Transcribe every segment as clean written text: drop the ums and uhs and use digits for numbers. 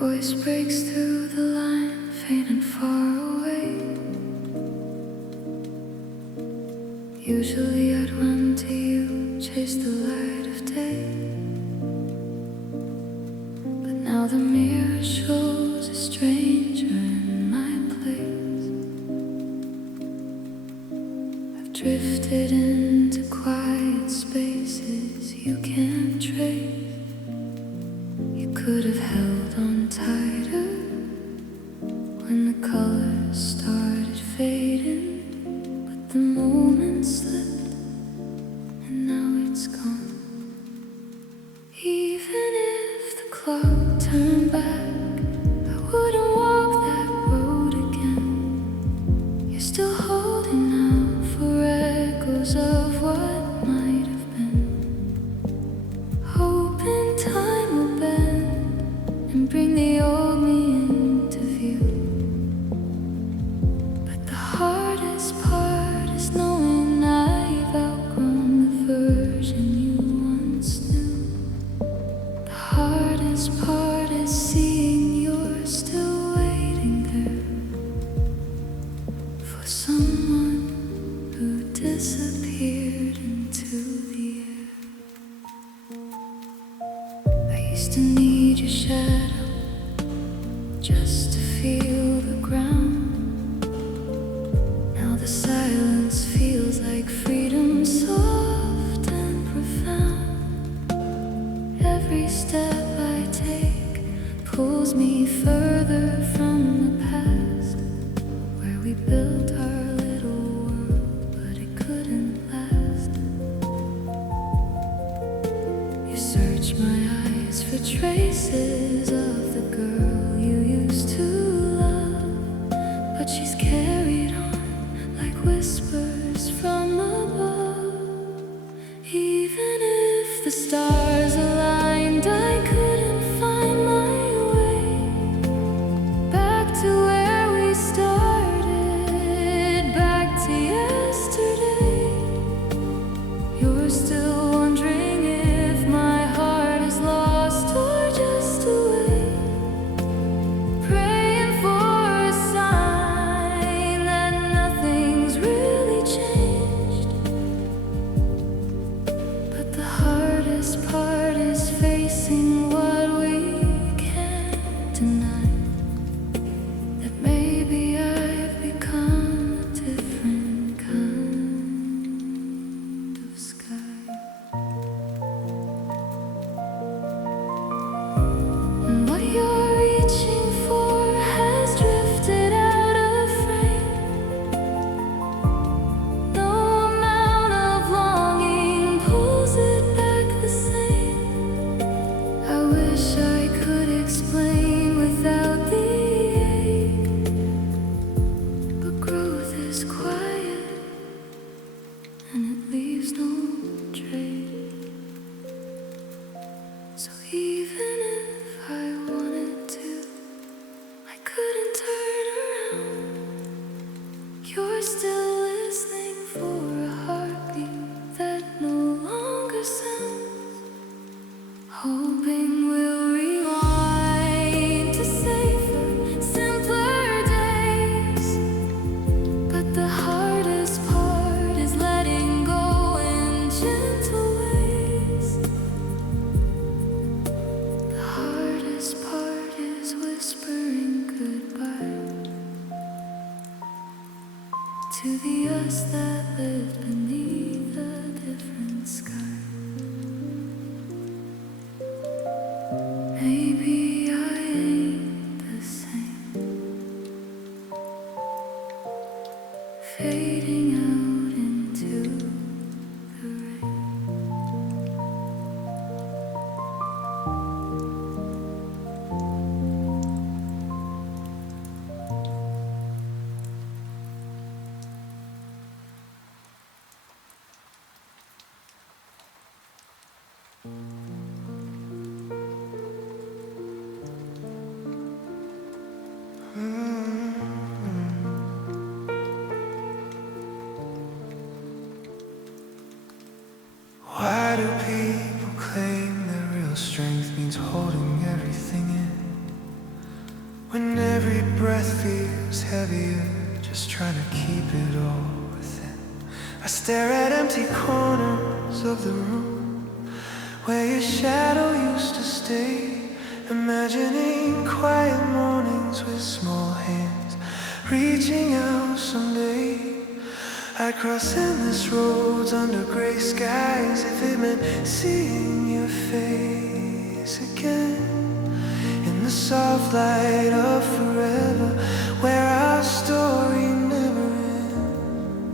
voice breaks through the line, faint and far away. Usually I'd run to you, chase the light of day. But now the mirror shows a stranger in my place. I've drifted into quiet spaces you can't trace. You could have held on tighter when the colors started fading, but the moment slipped and now it's gone. Even if the clock turned back, I wouldn't walk that road again. You're still holding out for echoes of what might have been, hoping time will bend and bring the old me into view. But the hardest part is knowing I've outgrown the version you once knew. The hardest part is seeing you're still waiting there for someone who disappeared into the air. I used to need your shadow just to feel the ground. Now the silence feels like freedom, soft and profound. Every step I take pulls me further from the past, where we built our little world, but it couldn't last. You search my eyes for traces of the girl you used to love, but she's carried on like whispers from above. Even if the stars aligned, I couldn't find my way back to where we started, back to yesterday. You're still wondering if my heart is lost or just away, praying for a sign that nothing's really changed. But the hardest part is facing what we can't deny, that maybe I've become a different kind of sky. And what you're reaching for has drifted out of frame. No amount of longing pulls it back the same. I wish I could explain without the ache, but growth is quiet and it leaves no trace. So even if I wanted to, I couldn't turn around. You're still listening for a heartbeat that no longer sounds, hoping we'll rewind to safer, simpler days. But the hardest part is letting go in gentle ways. The hardest part is whispering goodbye to the us that lived beneath a different sky. Maybe I ain't the same, fading out into the rain. breath feels heavier, just trying to keep it all within. I stare at empty corners of the room where your shadow used to stay, imagining quiet mornings with small hands reaching out someday. I'd cross endless roads under gray skies if it meant seeing your face again, in the soft light of forever, where our story never ends.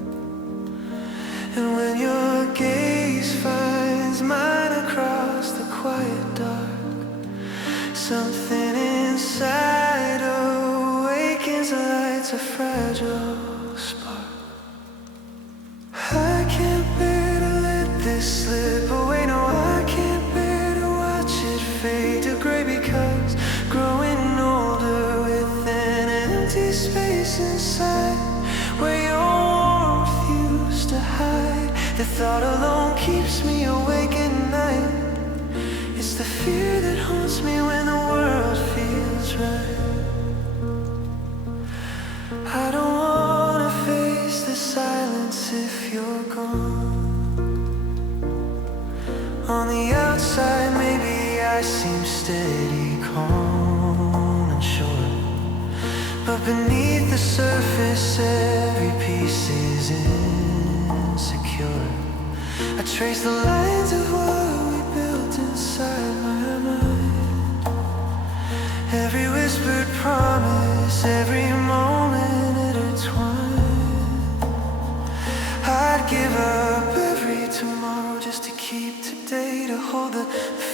And when your gaze finds mine across the quiet dark, something inside awakens, lights a fragile spark. I can't bear to let this slip away, no, I can't bear to watch it fade to gray, because growing older with an empty space inside where your warmth used to hide, the thought alone keeps me awake at night. It's the fear that haunts me when the world feels right. I don't wanna face the silence if you're gone. On the outside maybe I seem steady, calm and sure, but beneath the surface every piece is insecure. I trace the lines of what we built inside my mind, every whispered promise, every moment intertwined. I'd give up every tomorrow just to keep today, to hold the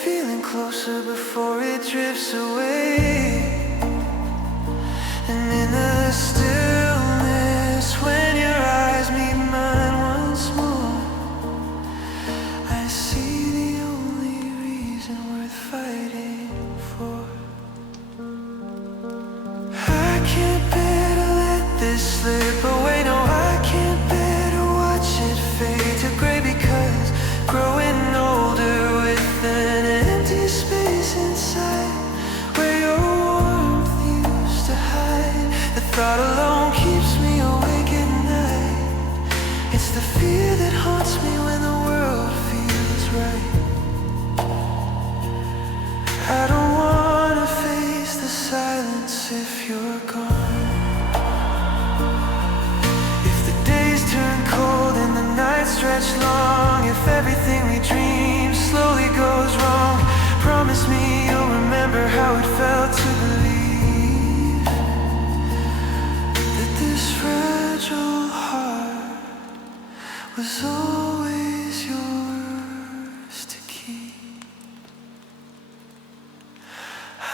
feeling closer before it drifts away. And in the stillness, when your eyes meet mine once more, I see the only reason worth fighting for. I can't bear to let this slip away, no, I can't bear to watch it fade to gray, because growing older with an empty space inside where your warmth used to hide, the thought alone keeps me awake at night. It's the fear that haunts me when the world feels right. I don't wanna face the silence if you're gone. If the days turn cold and the nights stretch long, if everything we dream slowly goes wrong, promise me you'll remember how it felt to believe that this fragile heart was always yours to keep.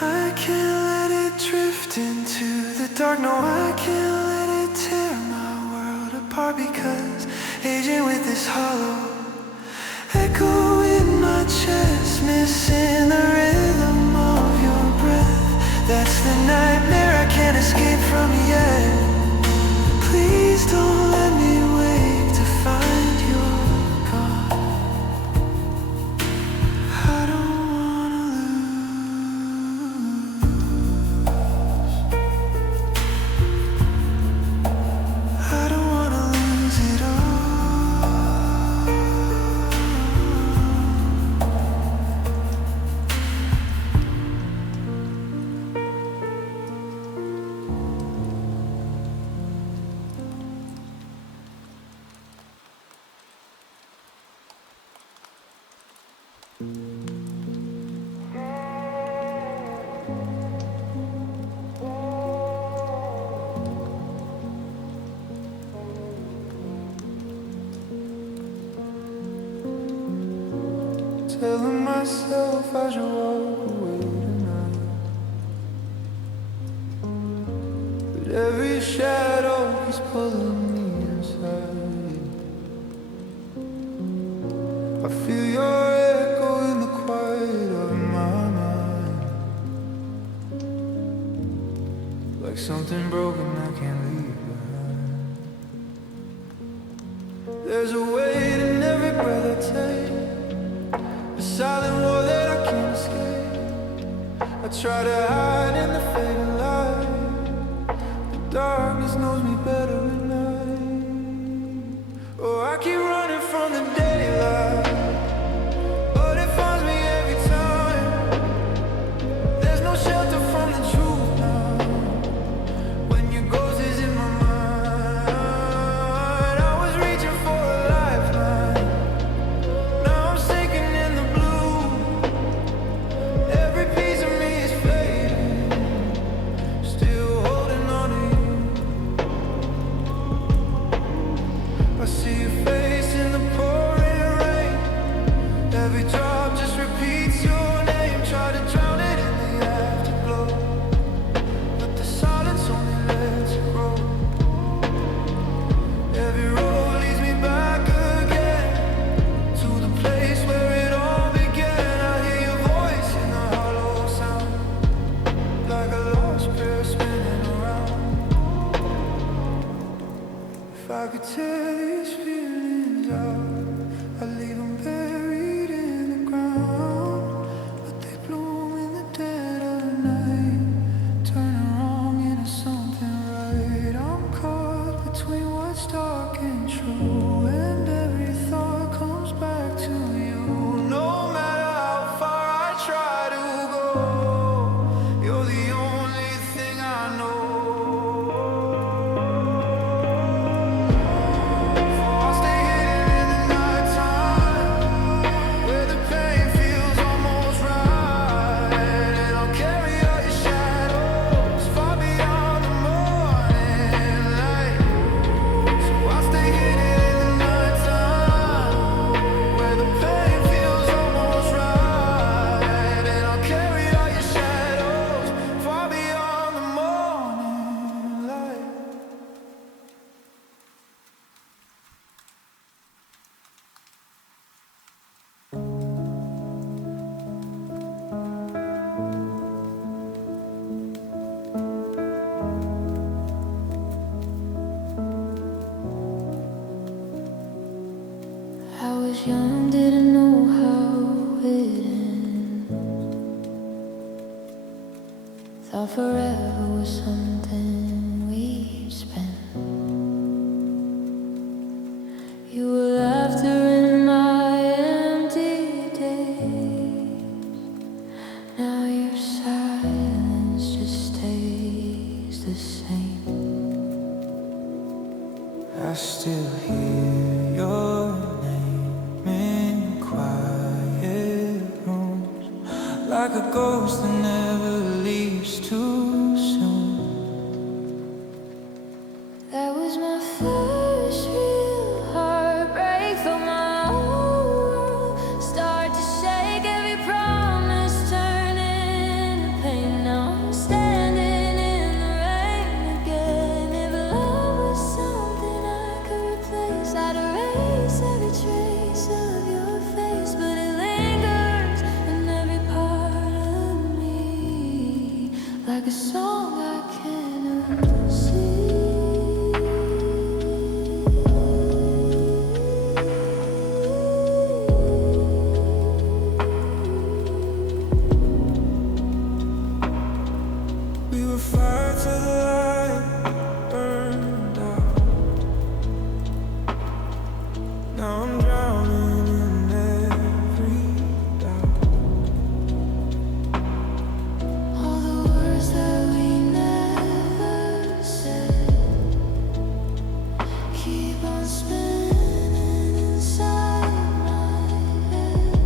I can't let it drift into the dark, no, I can't let it tear my world apart, because aging with this hollow echo in my chest, missing the rhythm of your breath, that's the nightmare I can't escape from yet. Please don't let me wake to find you're gone. I don't wanna lose, I don't wanna lose it all. Telling myself I should walk away tonight, but every shadow is pulling me inside. I feel your echo in the quiet of my mind, like something broken I can't leave behind. There's a weight in every breath I take, a silent war that I can't escape. I try to hide in the fading light, darkness knows me better at night. Oh, I keep running from the daylight, but it finds me every time. There's no shelter from the truth now, when your ghost is in my mind. I was reaching for a lifeline, now I'm sinking in the blue. Every piece of me is fading, still holding on to you. I see your face in the pouring rain. Every drop just repeats your name. Try to drown it in the afterglow, but the silence only lets it grow. Every road leads me back again to the place where it all began. I hear your voice in the hollow sound, like a lost prayer spinning around. If I could tear these feelings out, I'd leave them buried in the ground, but they bloom in the dead of night, turning wrong into something right. I'm caught between what's dark and true, and every thought comes back to you. No matter how far I try to go, you're the only thing I know. I'll stay hidden in the nighttime, where the pain feels almost right, and I'll carry all your shadows far beyond the morning light. So I'll stay hidden in the nighttime, where the pain feels almost right, and I'll carry all your shadows far beyond the morning light. I was young, didn't know how it ends. Thought forever was something we'd spend. You were laughter in my empty days. Now your silence just stays the same. I still hear your name in quiet rooms, like a ghost that never leaves too soon. That was my first real heartbreak. Felt my whole world start to shake. Every promise turned into pain. Now I'm standing in the rain again. If love was something I could replace, I'd erase every trace of your face, but it lingers in every part of me, like a song I cannot see. We were fire till the light burned out. Now I'm drowning in every doubt. All the words that we never said keep on spinning inside my head.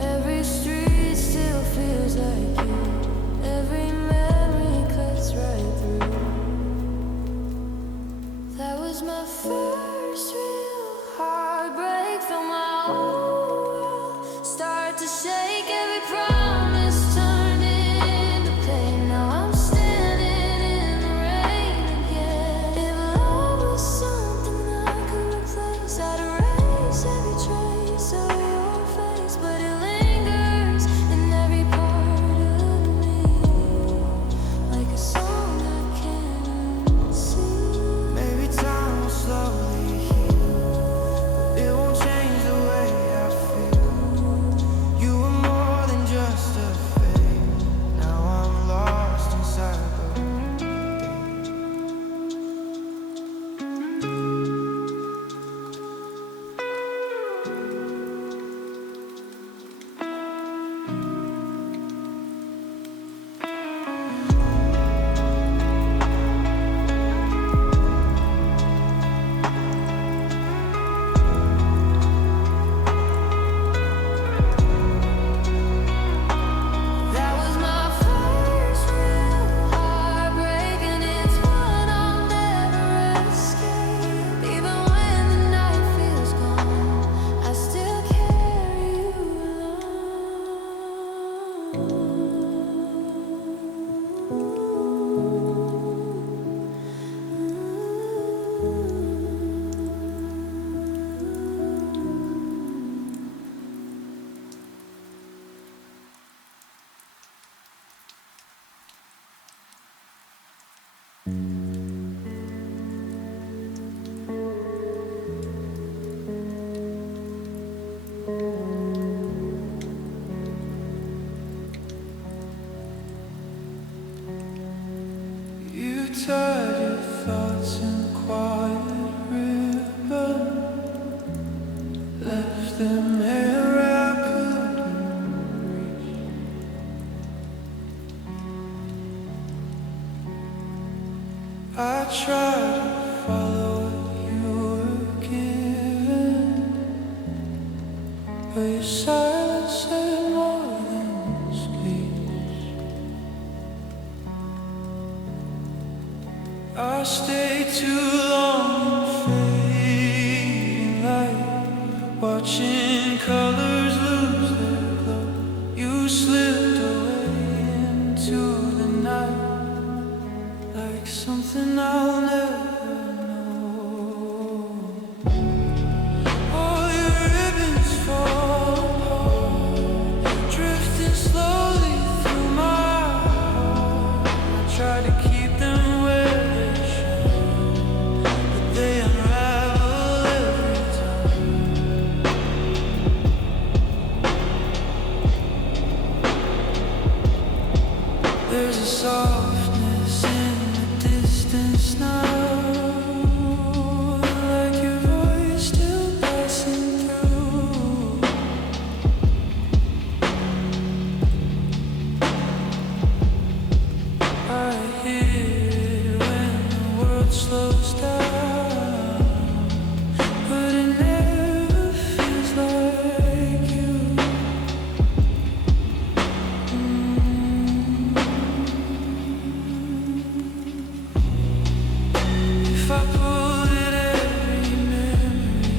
Every street still feels like you. Every tied your thoughts in a quiet ribbon, left them here I couldn't reach. I tried to follow what you were given, but your silence said more than speech. I stayed too long in fading light, watching colors lose their glow. You slipped away into the night, like something I'll never know. All your ribbons fall apart, drifting slowly through my heart. I try to keep them where they should, but they unravel every time. There's a softness in the distance now, like your voice still passing through. I hear it when the world slows down, but it never feels like you. If I pull at every memory,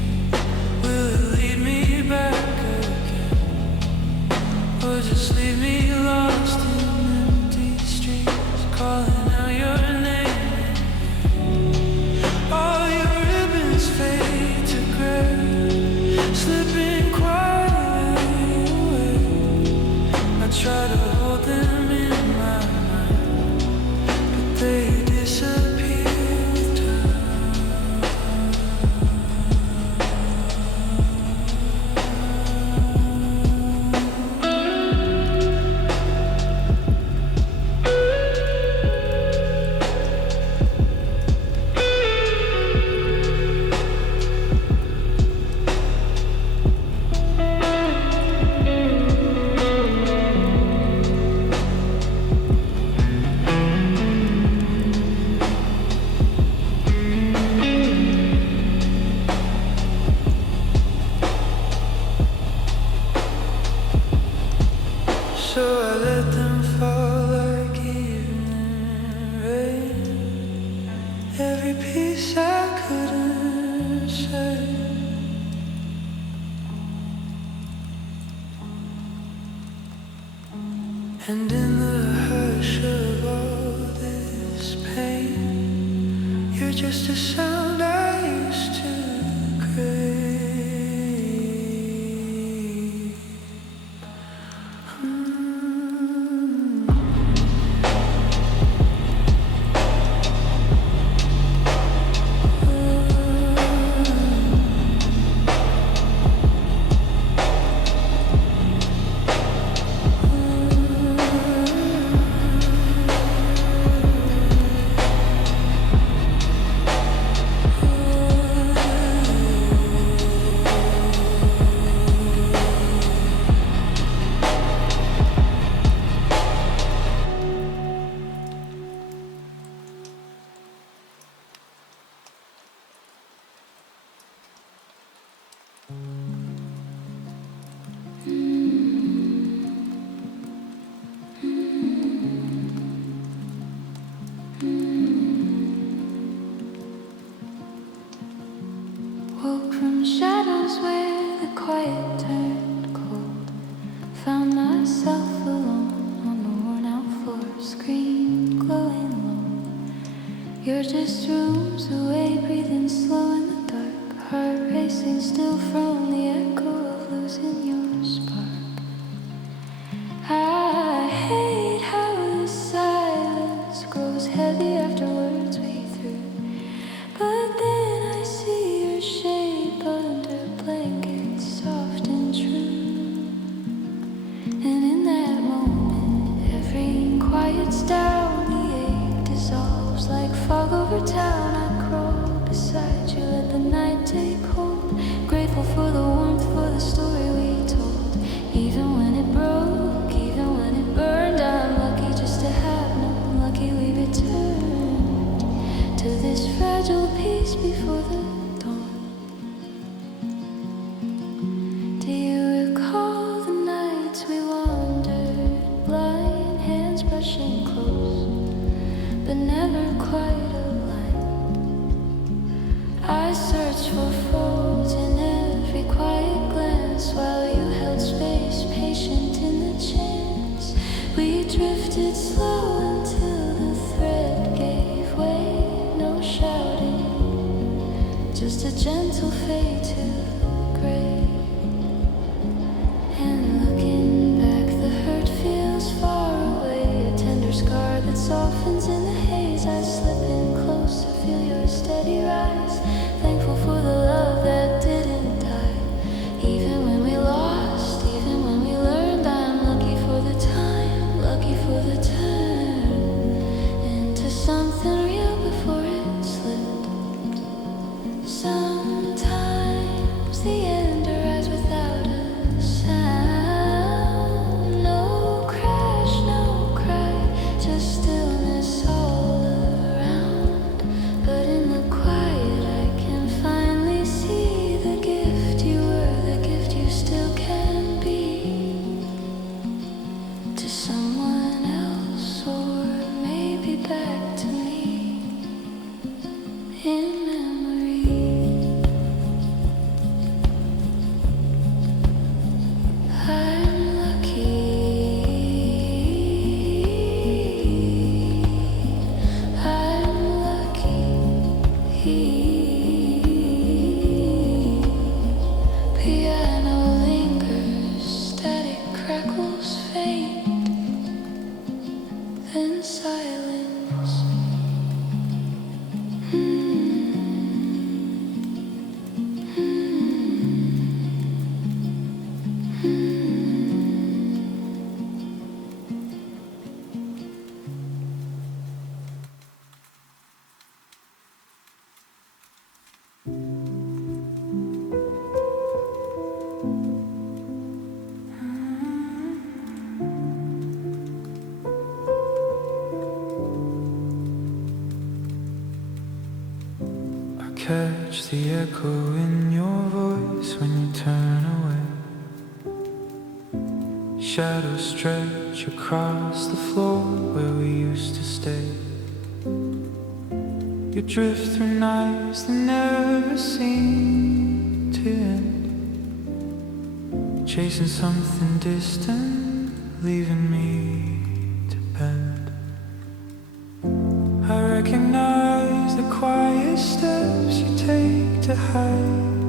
will it lead me back again, or just leave me lost in empty streets, calling out your name? All your ribbons fade to gray, slipping quietly away. I try to hold them in my mind, but they disappear with time. So I let them fall like evening rain, every piece I couldn't say. And in the hush of all this pain, you're just a sound I used to crave. Woke from shadows where the quiet turned cold. Found myself alone on the worn out floor, screen glowing low. You're just rooms away, breathing slow in the dark, heart racing still from the echo of losing your spark. I hate how the silence grows heavy after words we threw, but then I see your shape under blankets, soft and true. And in that moment, everything quiets down, the ache dissolves like fog over town, I crawl beside you, let the night take hold. Grateful for the warmth, for the story we told. Even when it broke, even when it burned, I'm lucky just to have known. Lucky we returned to this fragile peace before the dawn. Do you recall the nights we wandered, blind hands brushing close, but never quite aligned? I searched for fault in every quiet glance, while you held space, patient in the chance. We drifted slow until the thread gave way. No shouting, just a gentle fade to gray. And looking back, the hurt feels far away, a tender scar that softens in the haze. I slip in close to feel your steady rise, thankful for the love that didn't die. Even when we lost, even when we learned, I'm lucky for the time, lucky for the turn into something real before it slipped. Sometimes the end arrives without a sound. No crash, no cry, just stillness all around. But in the quiet I can finally see the gift you were, the gift you still can be, to someone else, or maybe back to me in memory. I'm lucky, I'm lucky. Piano lingers, static crackles faint, then silence. I catch the echo in your voice when you turn away. Shadows stretch across the floor where we used to stay. You drift through nights that never seem to end, chasing something distant, leaving me to bend. I recognize the quiet steps you take to hide,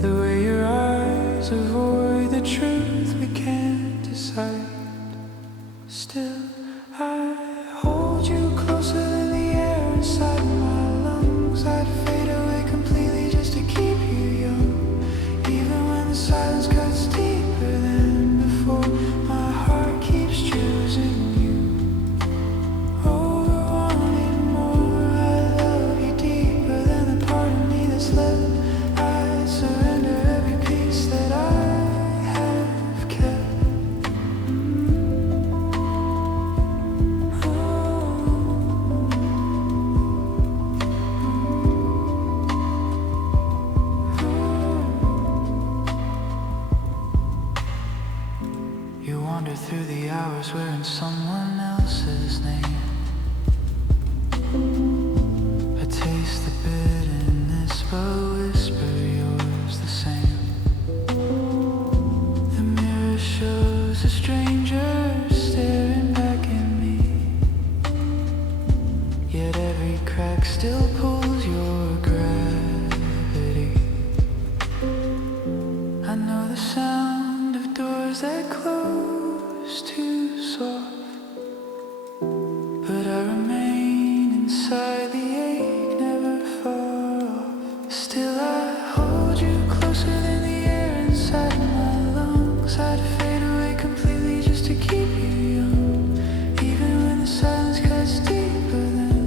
the way your eyes avoid the truth we can't decide. Still, I hold you closer than the air inside my lungs. I'd fade away completely just to keep you young, even when the silence cuts deeper than before. My heart keeps choosing you over wanting more. I love you deeper than the part of me that's left. I surrender every piece that I have kept. You wander through the hours wearing someone else's name. I taste the bitterness but whisper yours the same. The mirror shows a stranger staring back at me, yet every crack still pulls your gravity. I know the sound of doors that close too soft, but I remain inside, the ache never far off. Still I hold you closer than the air inside my lungs. I'd fade away completely just to keep you young, even when the silence cuts deeper than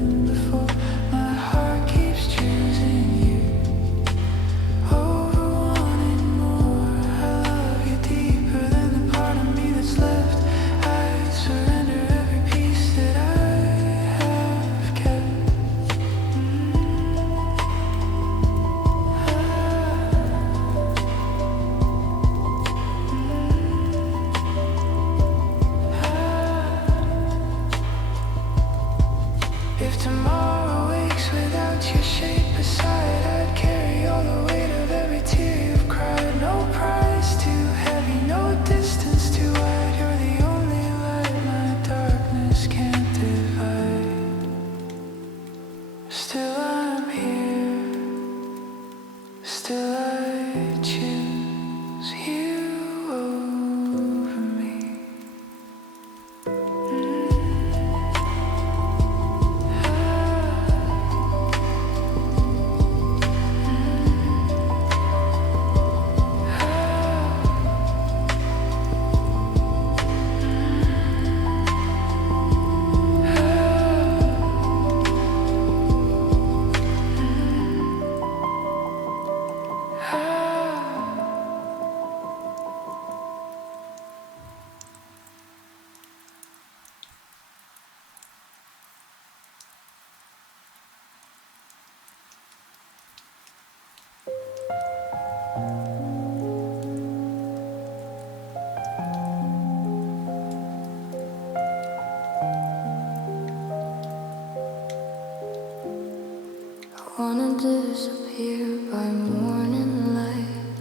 disappear by morning light,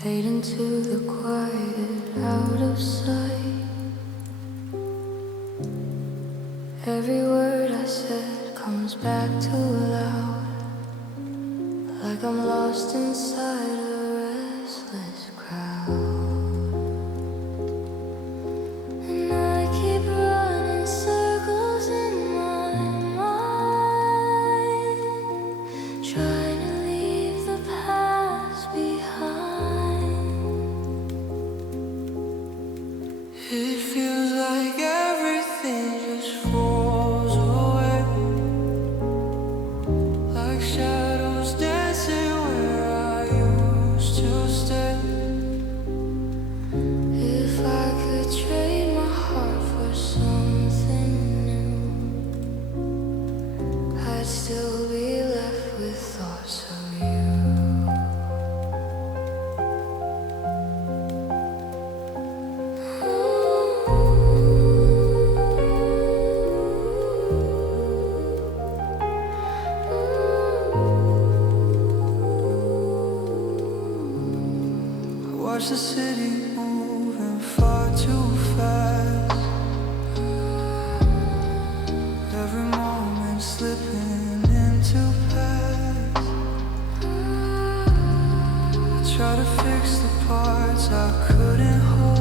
fade into the quiet out of sight. Every word I said comes back too loud, like I'm lost inside a restless crowd. And I keep running circles in my mind, trying to leave the past behind. It feels like everything just falls away, like shadows dancing where I used to stay. If I could trade my heart for something new, I'd still be left with thoughts of you. I watch the city moving far too fast, every moment slipping into past. I try to fix the parts I couldn't hold.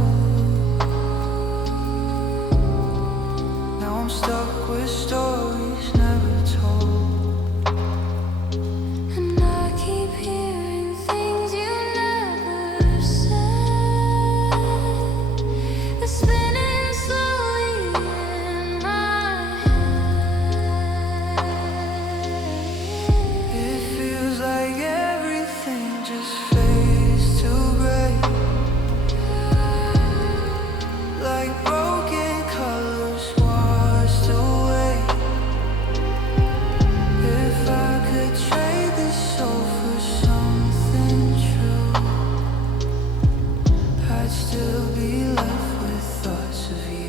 Now I'm stuck with stories never told. And I keep hearing things you never said, they're spinning slowly in my head. It feels like everything just fades to gray, like broken colors washed away. If I could trade this soul for something true, I'd still be left with thoughts of you.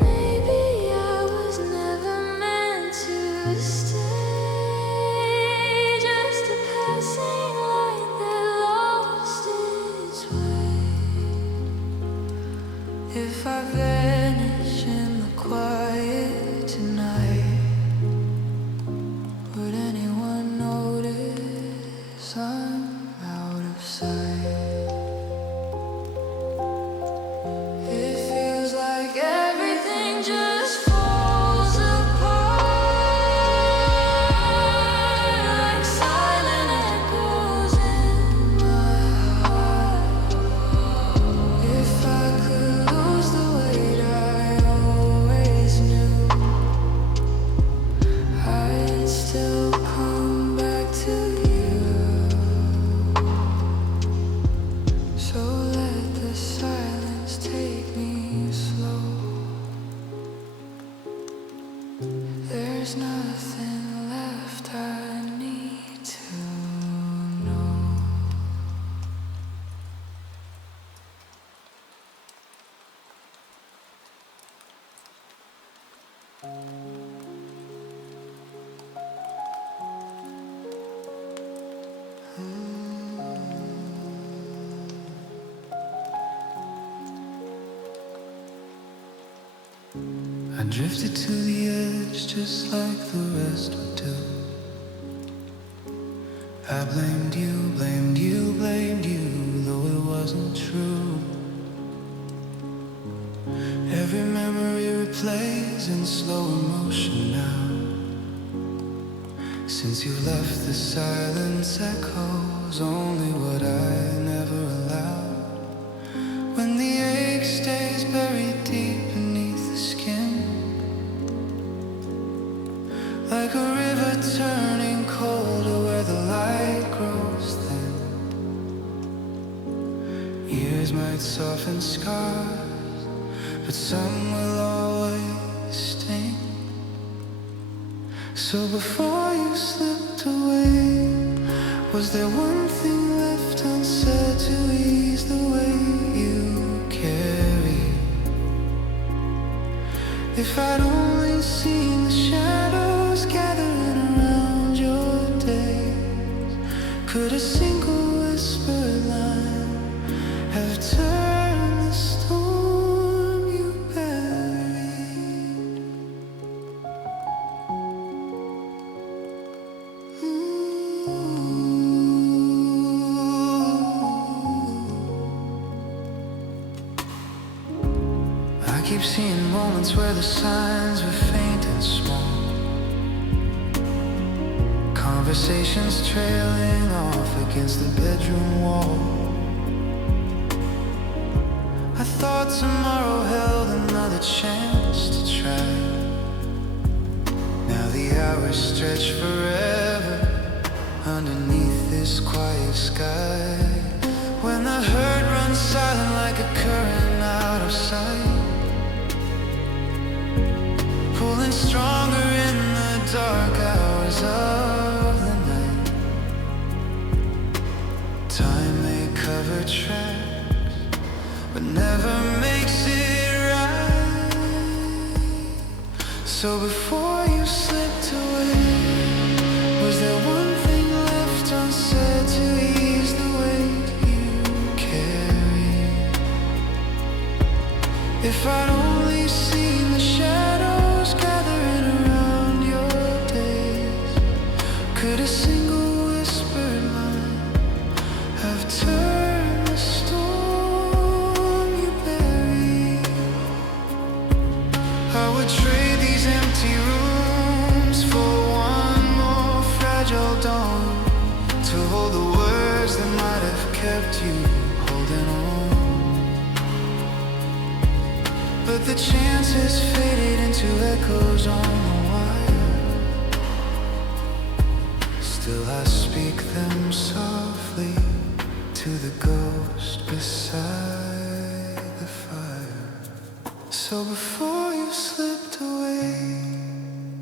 Maybe I was never meant to stay, just a passing light that lost its way. If I vanish in the quiet tonight, would anyone notice I'm out of sight? It feels like everything just falls apart, like silent echoes in my heart. If I could lose the weight I always knew, I'd still come back to you. So let the silence take me slow. There's nothing left I need to know. I drifted to the edge just like the rest would do. I blamed you, blamed you, blamed you, though it wasn't true. Every memory replays in slow motion now. Since you left, the silence echoes only what I never allowed. When the ache stays buried deep beneath the skin, like scars, but some will always sting. So before you slipped away, was there one thing left unsaid to ease the way you carry? If I'd only seen the shadows gathering around your days, could a single whispered line have turned the storm you buried? I keep seeing moments where the signs were faint and small, conversations trailing off against the bedroom wall. I thought tomorrow held another chance to try. Now the hours stretch forever underneath this quiet sky. When the hurt runs silent like a current out of sight, pulling stronger in the dark hours of the night. Time may cover tracks, but never makes it right. So before you slipped away, was there one thing left unsaid to ease the weight you carry? If I'd only seen the shadows gathering around your days, could a single whispered line have turned the storm you buried? I would trade these empty rooms for one more fragile dawn, to hold the words that might have kept you holding on. But the chances faded into echoes on the wire. Still I speak them softly to the ghost beside the fire. So before you slipped away,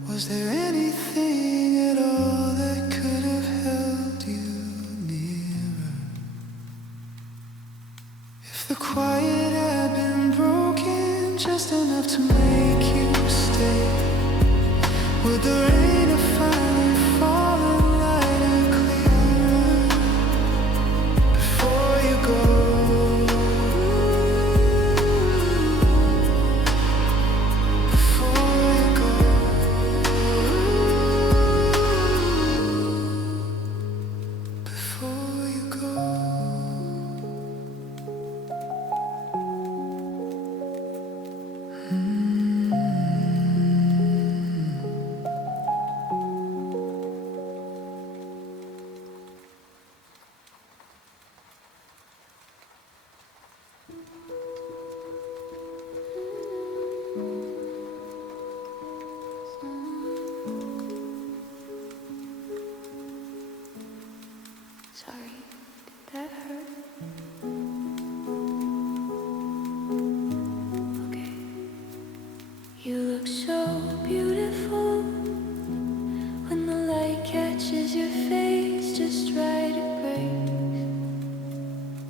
was there anything at all that could have held you nearer? If the quiet had been broken just enough to make you stay, would the rain have finally fallen lighter, clearer before you go? Before you go. Before you go. Sorry, did that hurt? Okay. You look so beautiful when the light catches your face just right. It breaks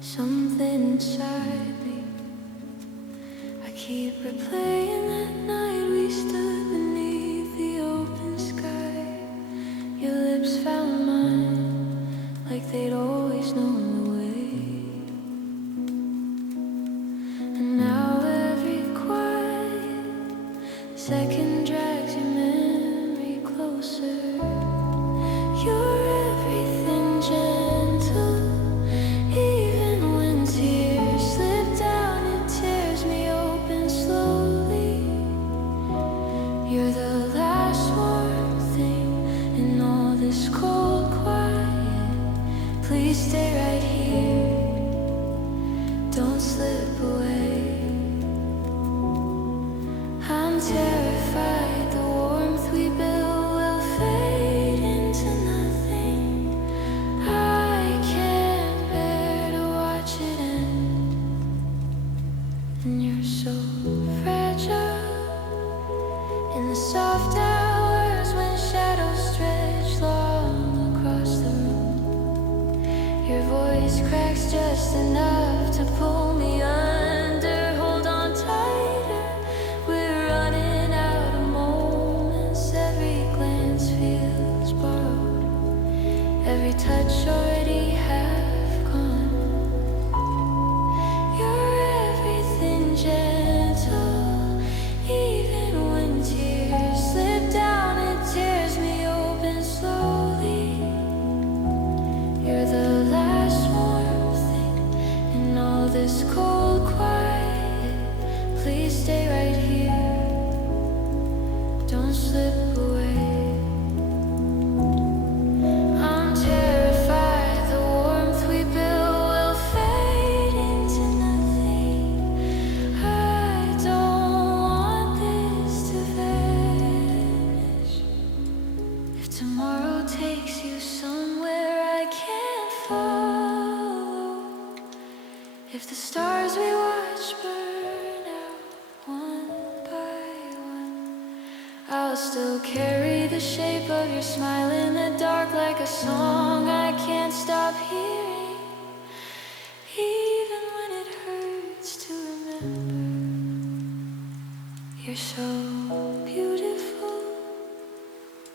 something inside me. I keep replaying that night we stood beneath the open sky. Your lips found mine like they'd always known the way. And now every quiet second drags your memory closer. You're everything gentle, even when tears slip down, it tears me open slowly. you're so fragile. In the soft hours when shadows stretch long across the room, your voice cracks just enough to pull me under. Hold on tighter, we're running out of moments. Every glance feels borrowed, every touch already half gone. You're everything gentle, even when tears slip down, it tears me open slowly. You're the last warm thing in all this cold quiet. Please stay right here, don't slip away. I'm terrified the warmth we built will fade into nothing. I don't want this to vanish. If tomorrow takes you somewhere I can't follow, if the stars we watch burn out one by one, I'll still carry the shape of your smile in the dark like a song I can't stop hearing, even when it hurts to remember. You're so beautiful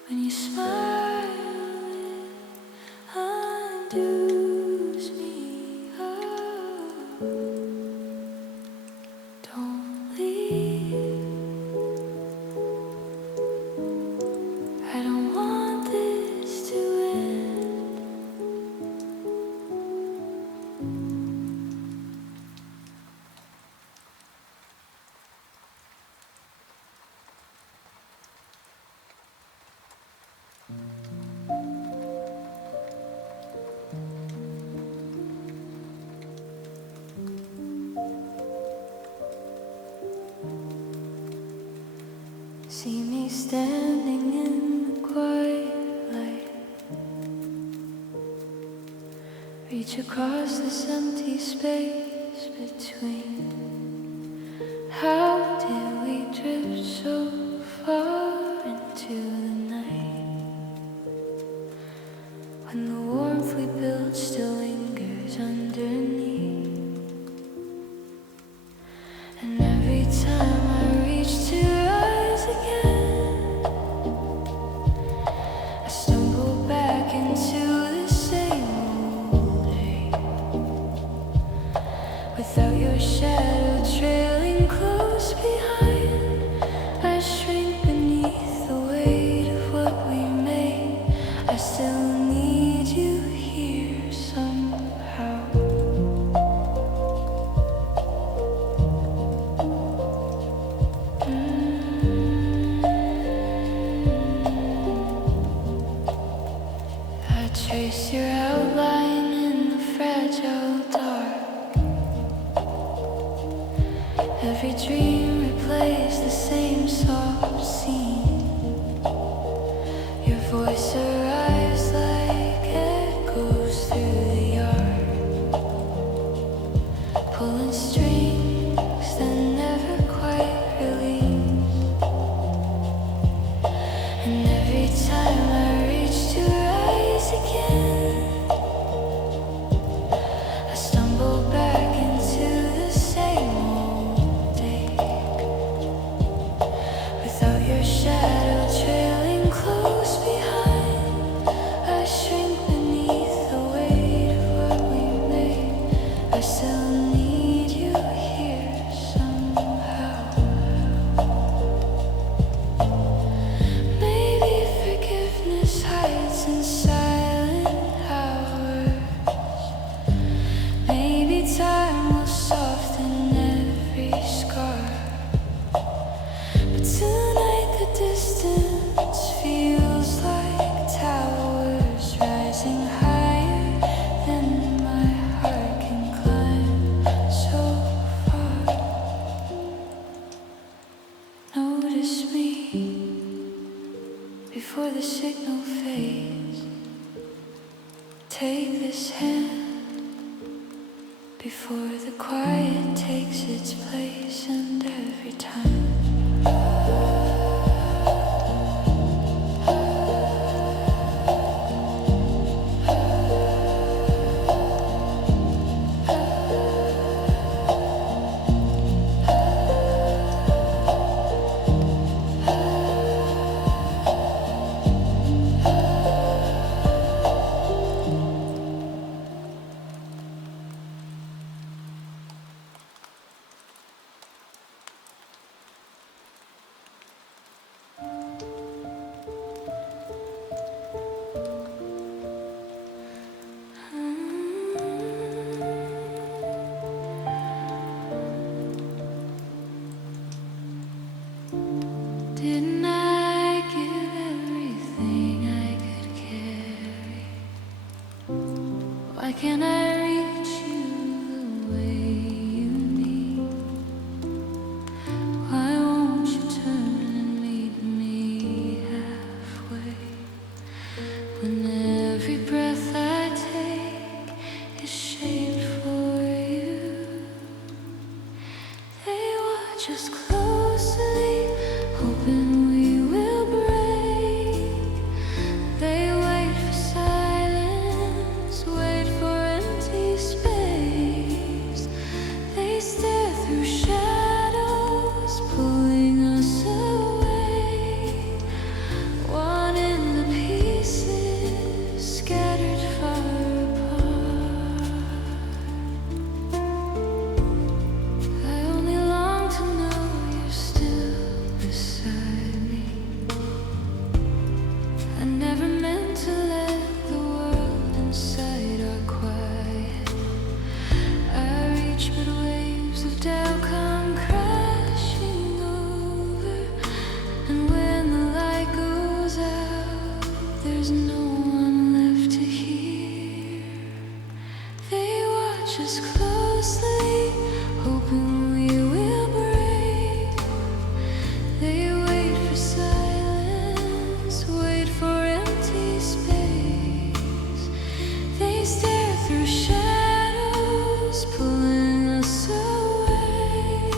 when you smile, it undoes me. Oh, don't leave. I don't want this to end. See me standing in the quiet light, reach across this empty space between. How did we drift so far into the night, when the warmth we built still lingers underneath? And every time I reach to rise again, I stumble back into the same old day, without your shadow trailing close behind. I shrink beneath the weight of what we made. I still need you here somehow. I trace your outline in the fragile dark. Every dream replays the same soft scene. Your voice arrives like echoes through the yard, pulling strings that never quite release. And every time I reach to rise again, I stumble back into the same old day, without your shadow trailing close behind. I shrink beneath the weight of what we made. I still need you here somehow. Maybe forgiveness hides in silent hours. Maybe time will soften every scar. But tonight the distance feels like towers rising higher than my heart can climb so far. Notice me before the signal fades. Take this hand, before the quiet takes its place, and every time didn't I give everything I could carry? Why can't I reach you the way you need? Why won't you turn and meet me halfway? When every breath I take is shaped for you, they watch us closely, hoping we will break. They wait for silence, wait for empty space. They stare through shadows, pulling us away. One in the pieces, scattered far apart. I only long to know you're still beside me. I never meant to let the world inside our quiet. I reach, but waves of doubt come crashing over. And when the light goes out, there's no one left to hear. They watch us closely, hoping we will break. They wait for silence, wait for empty space. They stare through shadows, pulling us away.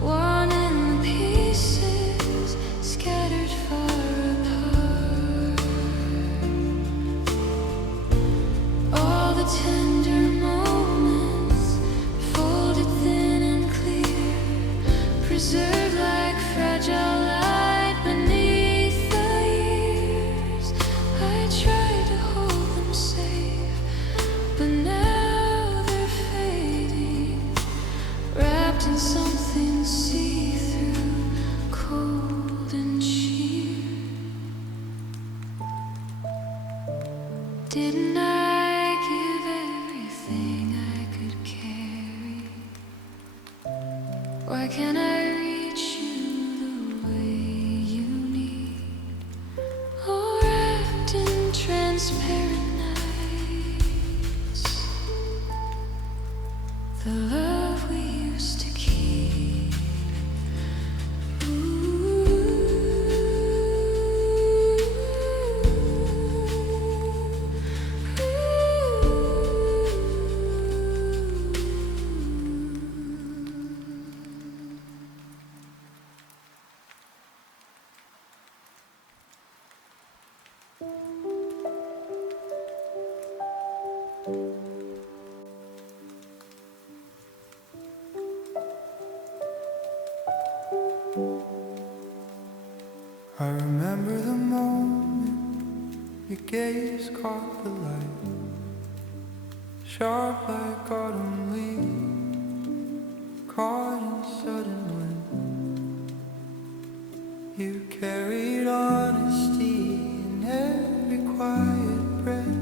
One in the pieces, scattered far apart. All the tender moments, folded thin and clear, preserved like fragile light beneath the years. I tried to hold them safe, but now they're fading, wrapped in something see-through, cold and sheer. Didn't I give everything I could carry? Why can't I reach you the way you need? Oh, wrapped in transparent nights, the love we used to keep. I remember the moment your gaze caught the light, sharp like autumn leaves, caught in sudden wind. You carried honesty in every quiet breath,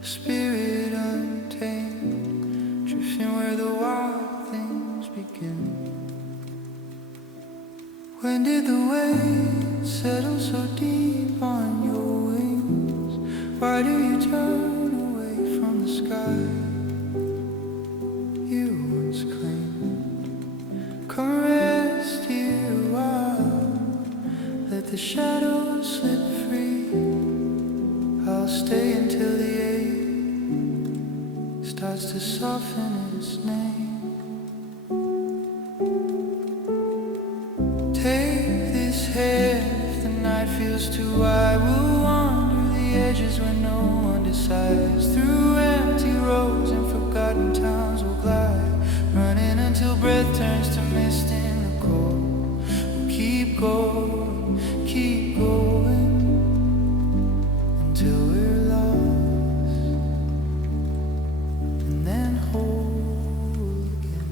a spirit untamed, drifting where the wild things begin. When did the weight settle so deep on your wings? Why do you turn away from the sky you once claimed? Come rest here a while, let the shadows slip free. I'll stay until the ache starts to soften its name. Take this head if the night feels too wide. We'll wander the edges where no one decides. Through empty roads and forgotten towns we'll glide, running until breath turns to mist in the cold. We'll keep going, until we're lost, and then whole again.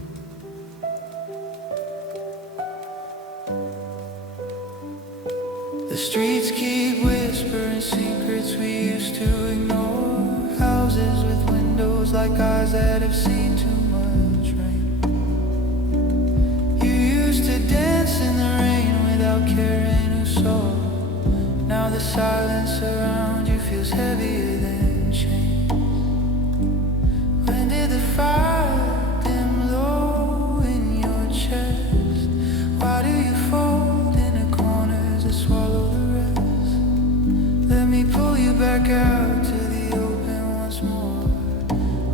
The streets keep whispering secrets we used to ignore. Houses with windows like eyes that have seen too much rain. You used to dance in the rain without caring who saw. Now the silence around you feels heavier than chains. When did the fire dim low in your chest? Why do you fold into corners that swallow the rest? Let me pull you back out to the open once more,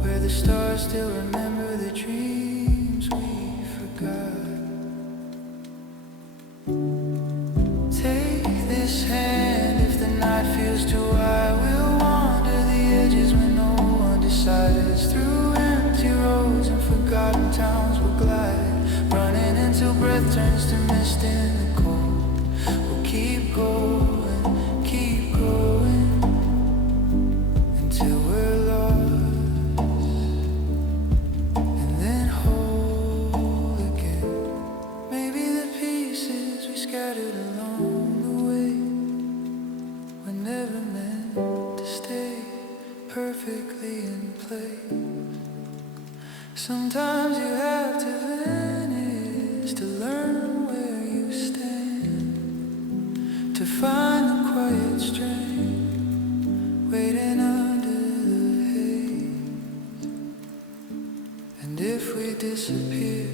where the stars still remember the dreams we forgot. Take this hand if the night feels too high. We'll wander the edges when no one decides. Through empty roads and forgotten towns we'll glide, running until breath turns to mist in the cold. We'll keep going, until we're lost, and then whole again. Maybe the pieces we scattered along the way were never meant to stay perfectly in place. Sometimes you have to vanish to learn where you stand, to find the quiet strength waiting under the haze. And if we disappear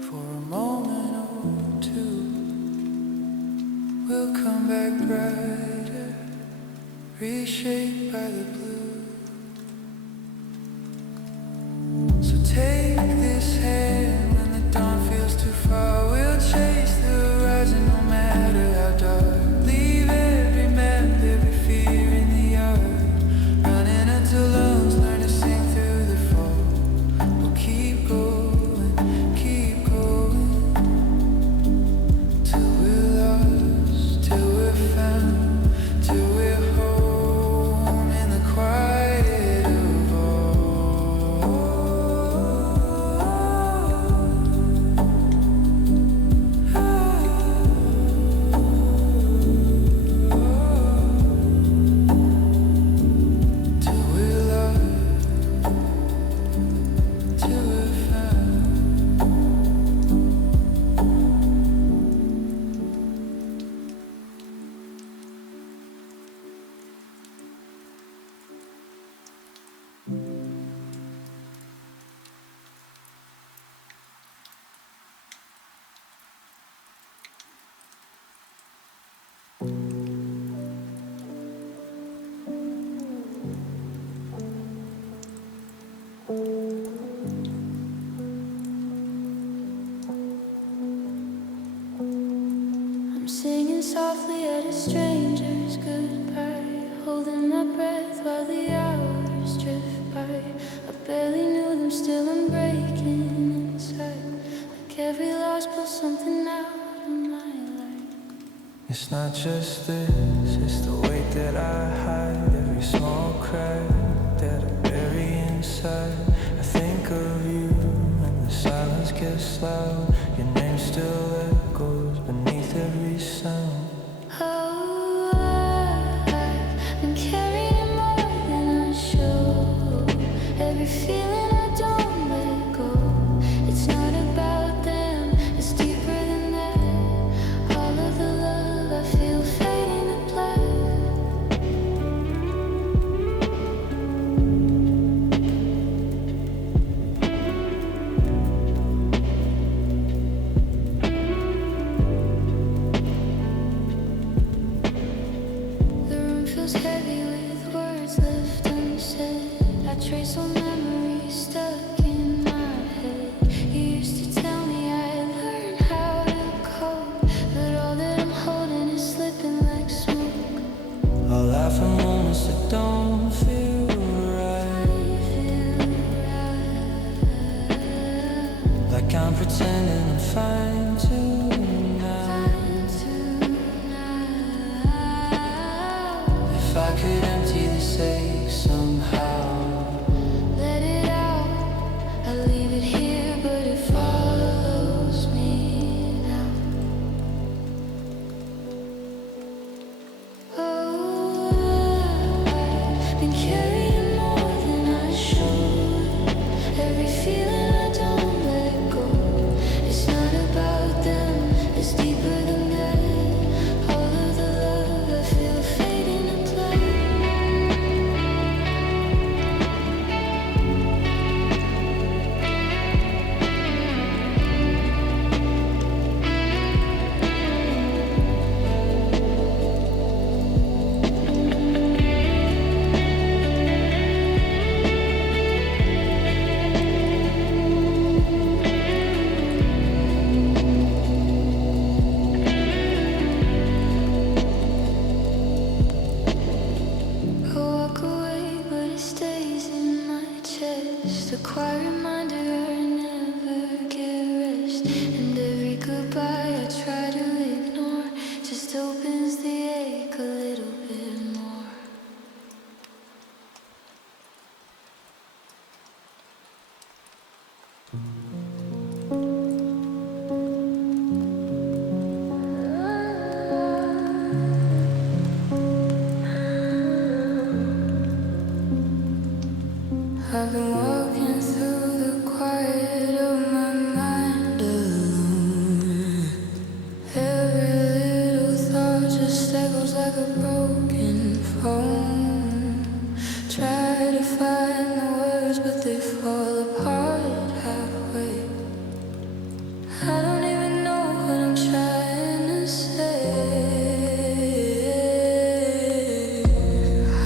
for a moment or two, we'll come back brighter, reshaped by the blue. So take this hand when the dawn feels too far. We'll chase the horizon no matter how dark. Leave every map, every fear in the yard, running until lungs learn to sing through the fog. We'll keep going, till we're lost, till we're found, till we're home in the quiet of all. Till we're lost, till we're found. I'm singing softly at a stranger's goodbye, holding my breath while the hours drift by. I barely knew them, still I'm breaking inside, like every loss pulls something out of my life. It's not just this, it's the weight that I hide, every small crack that I bury inside. I think of you and the silence gets loud. Your name still echoes beneath every sound. Oh, I've been carrying more than I show. Every feeling I don't let go. It's not about them, it's deeper than that. All of the love I feel fading to black. The room feels heavy with words left unsaid. I trace all memories pretending I'm fine tonight. If I could empty this ache somehow, Let it out, I leave it here, but it follows me now. Oh, I've been carrying more than I should. Every feeling I don't let go. It's not about them, it's deeper than that. All of the love I feel fading into black. I walk away, but it stays in my chest. A quiet reminder I never get rest. And every goodbye I try to ignore just opens the ache a little bit more. I've been walking through the quiet of my mind alone. Every little thought just echoes like a broken phone. Try to find the words, but they fall apart halfway. I don't even know what I'm trying to say.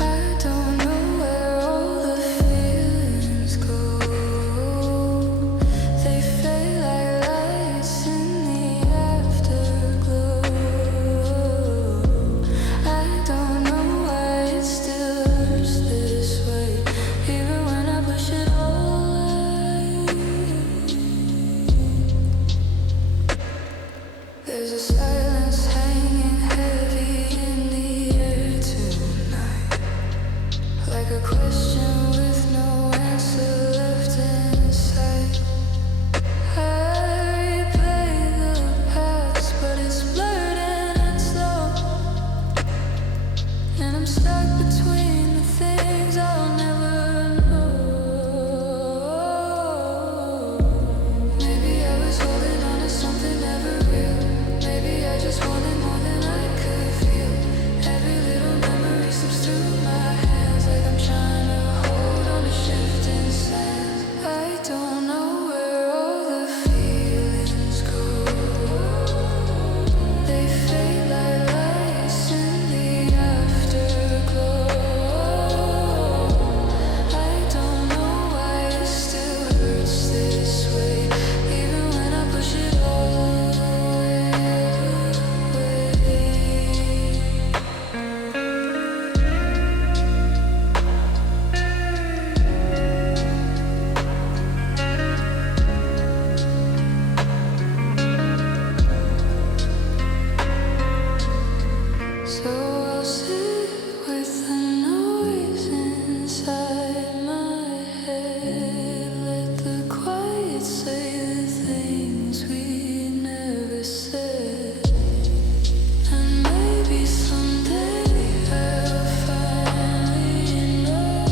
I don't know where all the feelings go. They fade like lights in the afterglow. I don't know why it still hurts this way, even when I push it all away. There's a silence hanging heavy in the air tonight, like a question with no answer left inside. I replay the past, but it's blurred and it's slow, and I'm stuck between the things I'll never know. Maybe I was holding on to something never real. Maybe I just wanted more than I could feel. Every little memory slips through my hands, like I'm trying to hold on to shifting sands. I don't know where all the feelings go. They fade like lights in the afterglow. I don't know why it still hurts this way, even when I push it all away. So I'll sit with the noise inside my head. Let the quiet say the things we never said. And maybe someday I'll finally know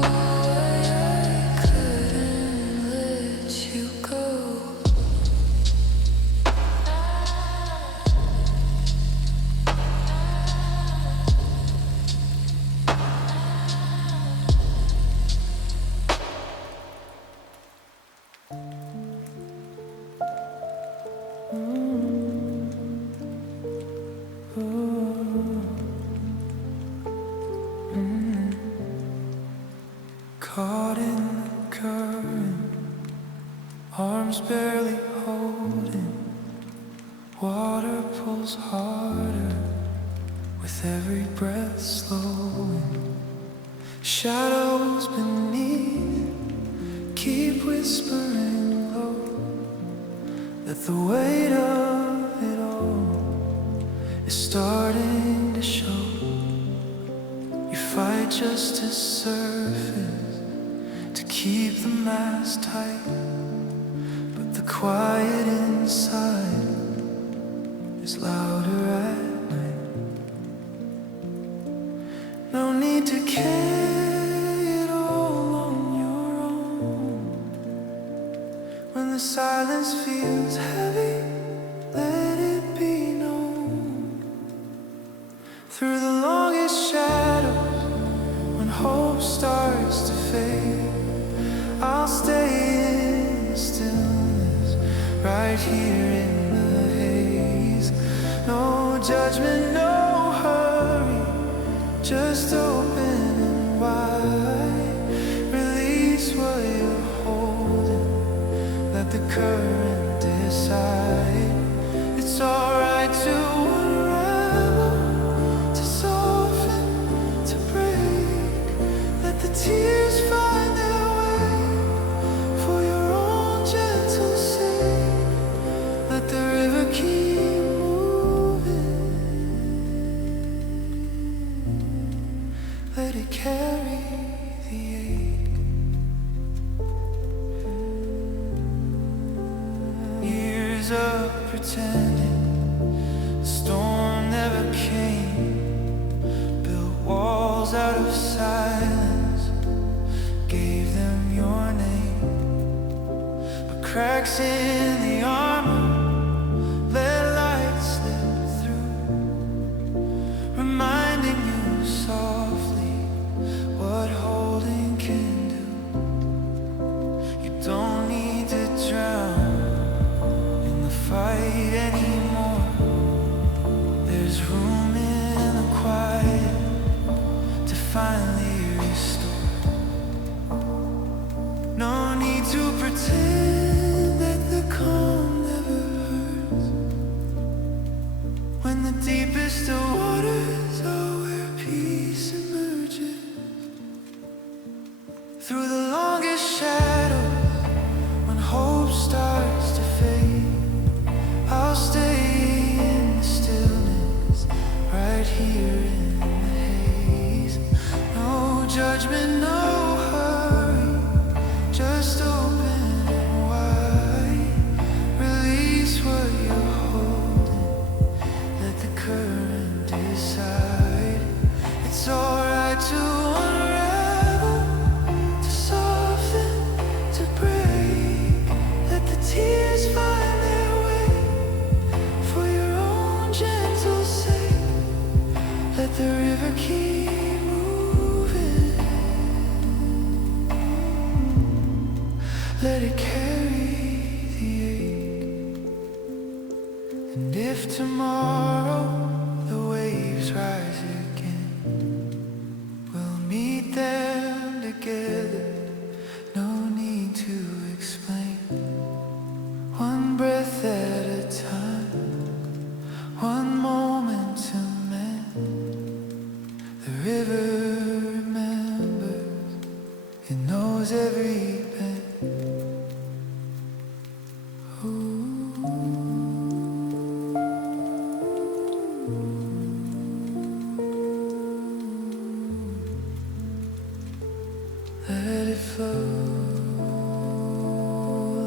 why I couldn't let you go. caught in the current, arms barely holding. Water pulls harder with every breath slowing. Shadows beneath keep whispering low. that the weight of it all is starting to show. You fight just to surface, to keep the mask tight, but the quiet inside is louder at night. No need to carry it all on your own. When the silence feels heavy, let it be known. Through the longest shadows, when hope starts to fade, I'll stay in the stillness, right here in the haze. No judgment, no hurry, just open and wide. Release what you're holding, let the current decide. It's alright to unravel, to soften, to break. Let the tears find their way for your own gentle sake. Let the river keep moving, let it carry the ache. Years of pretending, the storm never came. Built walls out of silence, gave them your name. But cracks in the armor let light slip through, reminding you softly what holding can do. You don't need to drown in the fight anymore. There's room in the quiet to finally restore. No need to pretend that the calm never hurts. When the deepest of waters are where peace emerges. Through the longest shadows, when hope starts to fade, I'll stay in the stillness, right here in the haze. No judgment, no hurry, just open and wide. Release what you're holding, let the current decide. It's alright to unravel, to soften, to break. Let the tears find their way for your own gentle sake. Let the river keep moving, let it carry the ache. And if tomorrow the waves rise again, we'll meet them together. No need to explain. One breath at a time, one moment to mend. The river remembers, it knows every bend. Let it flow,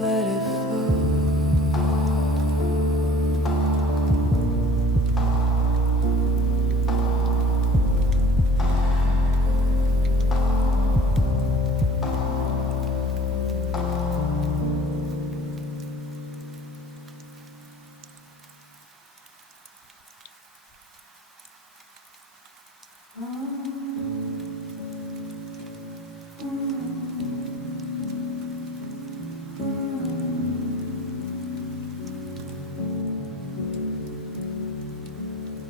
let it flow.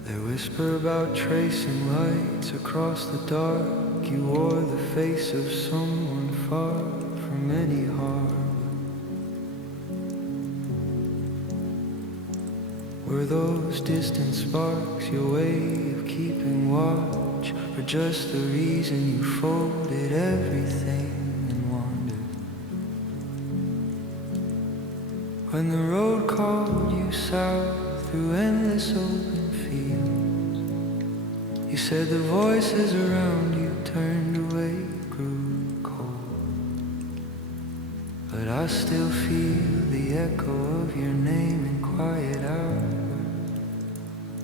They whisper about tracing lights across the dark. You wore the face of someone far from any harm. Were those distant sparks your way of keeping watch, or just the reason you folded everything and wandered? When the road called you south through endless open fields, you said the voices around you turned away, grew cold. But I still feel the echo of your name in quiet hours.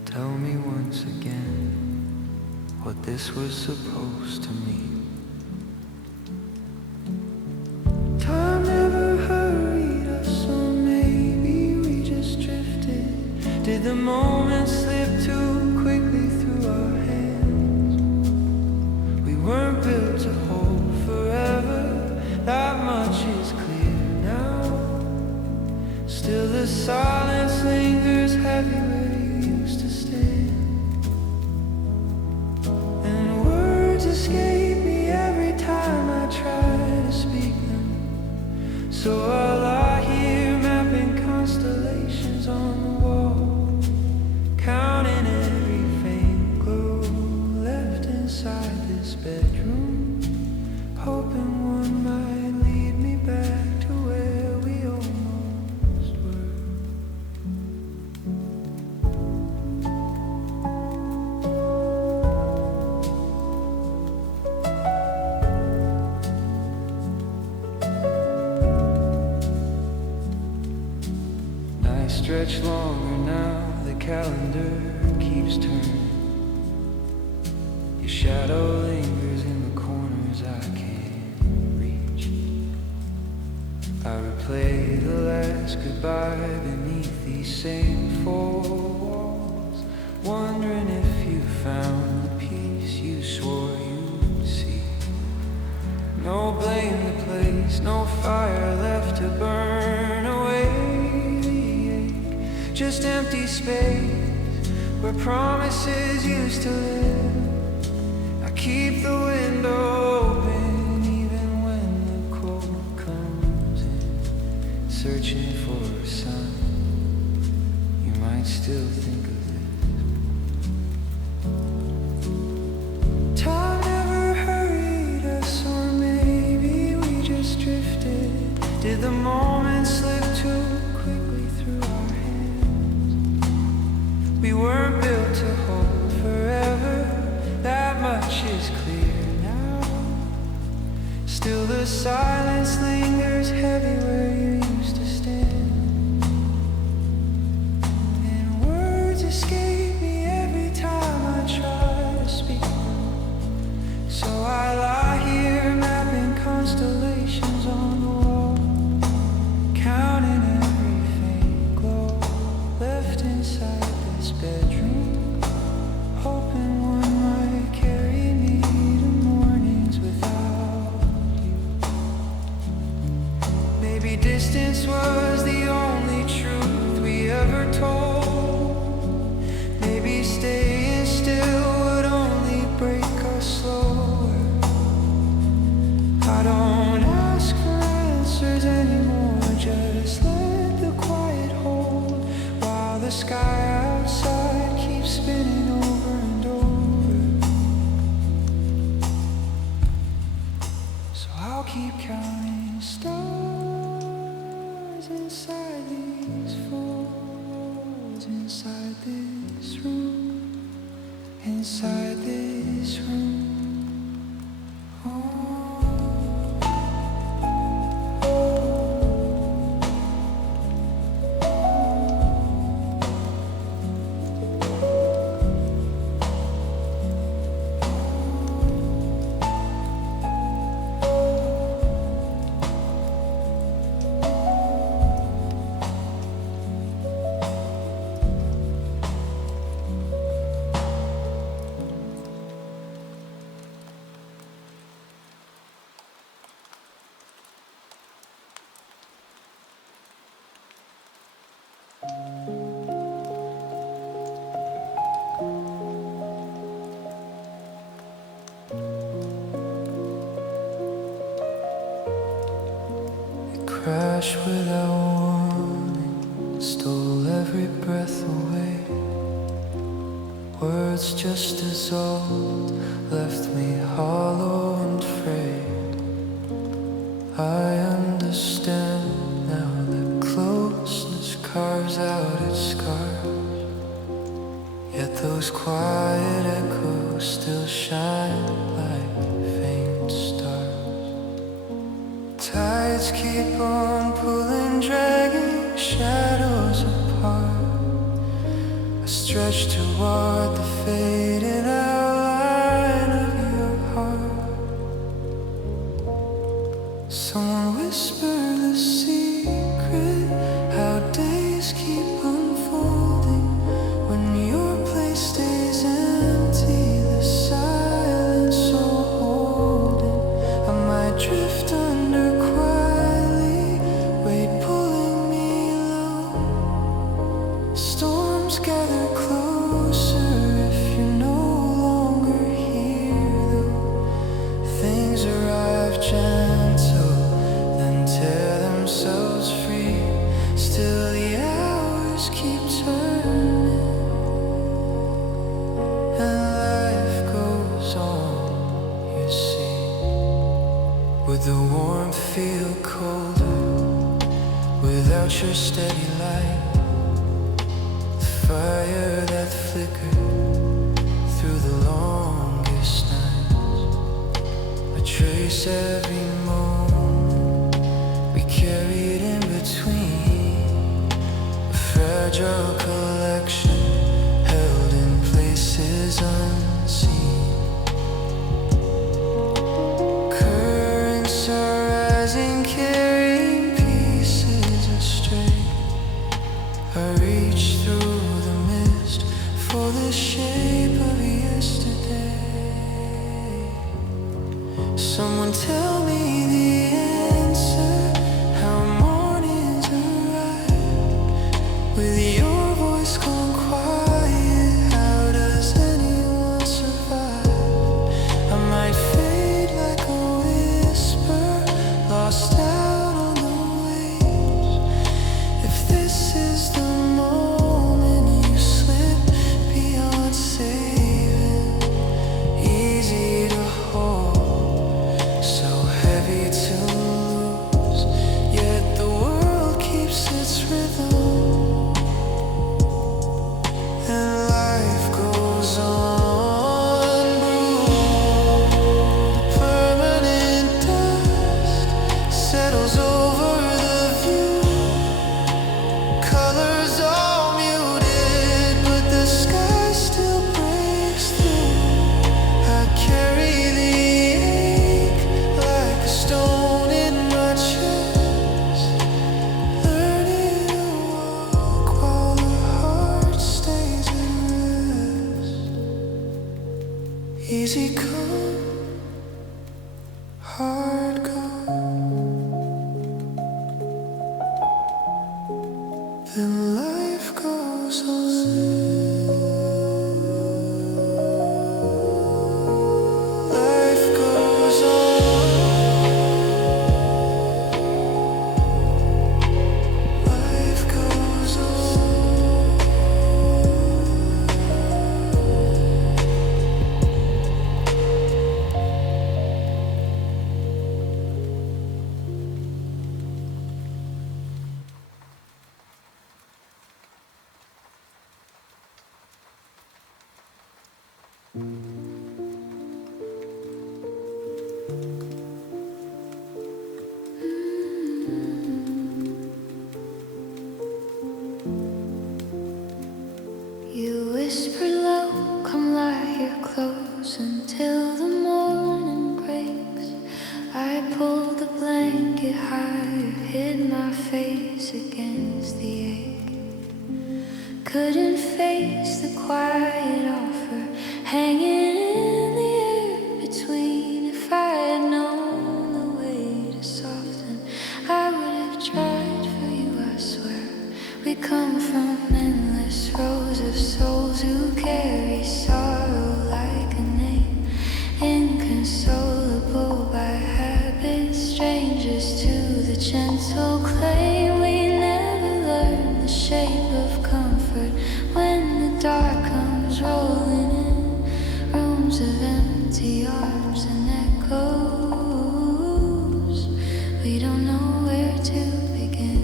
Tell me once again what this was supposed to mean. Time never hurried us, or maybe we just drifted. Did the moment slip too quickly through our hands? We weren't built to hold forever, that much is clear now. Still the silence lingers heavy where you used to stand. And words escape me every time I try to speak them. So I lie here mapping constellations on the wall, counting every faint glow left inside this bedroom, hoping one might lead me back to where we almost were. Nights stretch longer now, the calendar keeps turning. Your shadow lingers in the corners I can't reach. I replay the last goodbye beneath these same four walls, wondering if you found the peace you swore you'd see. No blame to place, no fire left to burn away the ache, just empty space where promises used to live. I keep the window open even when the cold comes in, searching for a sign you might still think of this. Time never hurried us, or maybe we just drifted. Did the moment slip too quickly through our hands? We weren't built to hold forever, that much is clear now. Still the silence lingers heavy where you used to stand. And words escape me every time I try to speak them. So I lie here mapping constellations on the wall, counting every faint glow left inside this bedroom, hoping one might carry me to mornings without you. Maybe distance was the only truth we ever told. Maybe staying still would only break us slower. I don't ask for answers anymore, just let the quiet hold while the sky outside keeps spinning over and over. So I'll keep counting stars inside these four walls, inside this room, inside this room. Crash without warning, stole every breath away. Words just dissolved, left me hollow and frayed. I understand now that close out its scars, yet those quiet echoes still shine like faint stars. Tides keep on pulling, dragging shadows apart. I stretch toward the fading outline of your heart. Someone whisper the secret, how days keep unfolding when your place stays empty, the silence so holding. I might drift under quietly, weight pulling me low. Storms gather closer if you're no longer here, though. Things arrive gentle, then tear themselves free. Still the hours keep turning, and life goes on, you see. Would the warmth feel colder without your steady light? The fire that flickered through the longest nights. I trace every moment we carried in between, a fragile collection held in places unseen. Currents are rising, carrying pieces astray. I reach through the mist for the shape of yesterday. Someone tell me the answer, how mornings arrive. With your voice gone quiet, how does anyone survive? I might fade like a whisper, lost out on the waves. If this is the moment you slip beyond saving, easy to hold, so heavy to lose, yet the world keeps its rhythm, and life goes on. Bruised, permanent dust settles over the view. Colors all muted, but the sky still breaks through. I carry the ache like a stone in my chest, learning to walk while the heart stays at rest. Easy come, hard go, then life goes on. Life goes on. Life goes on. You whisper low, come lie here close until the morning breaks. I pulled the blanket higher, hid my face against the ache. Couldn't face the quiet offer hanging in the air between. If I had known the way to soften, I would have tried for you, I swear. We come from endless rows of souls who carry sorrow like a name, inconsolable by habit, strangers to the gentle claim. We never learn the shape of comfort when the dark comes rolling in, rooms of empty arms and echoes. We don't know where to begin.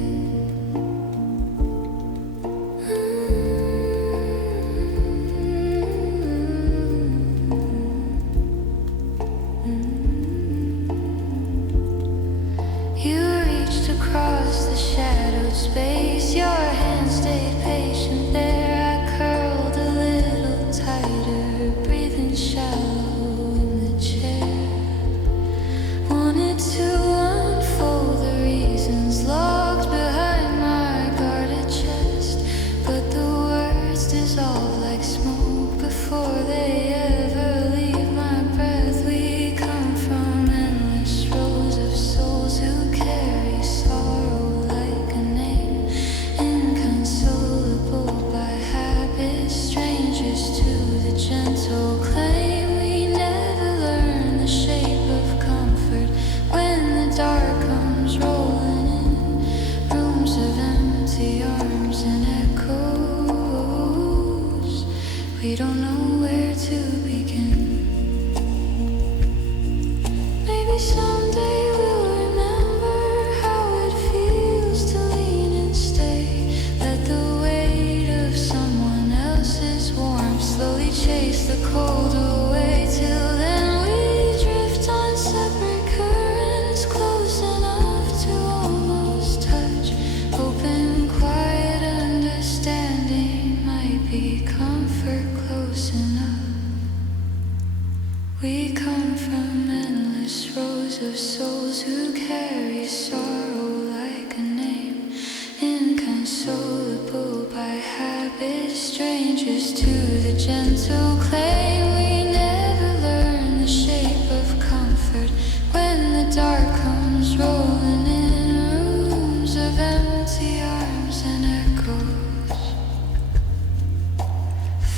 inconsolable by habit, strangers to the gentle clay. We never learn the shape of comfort when the dark comes rolling in, rooms of empty arms and echoes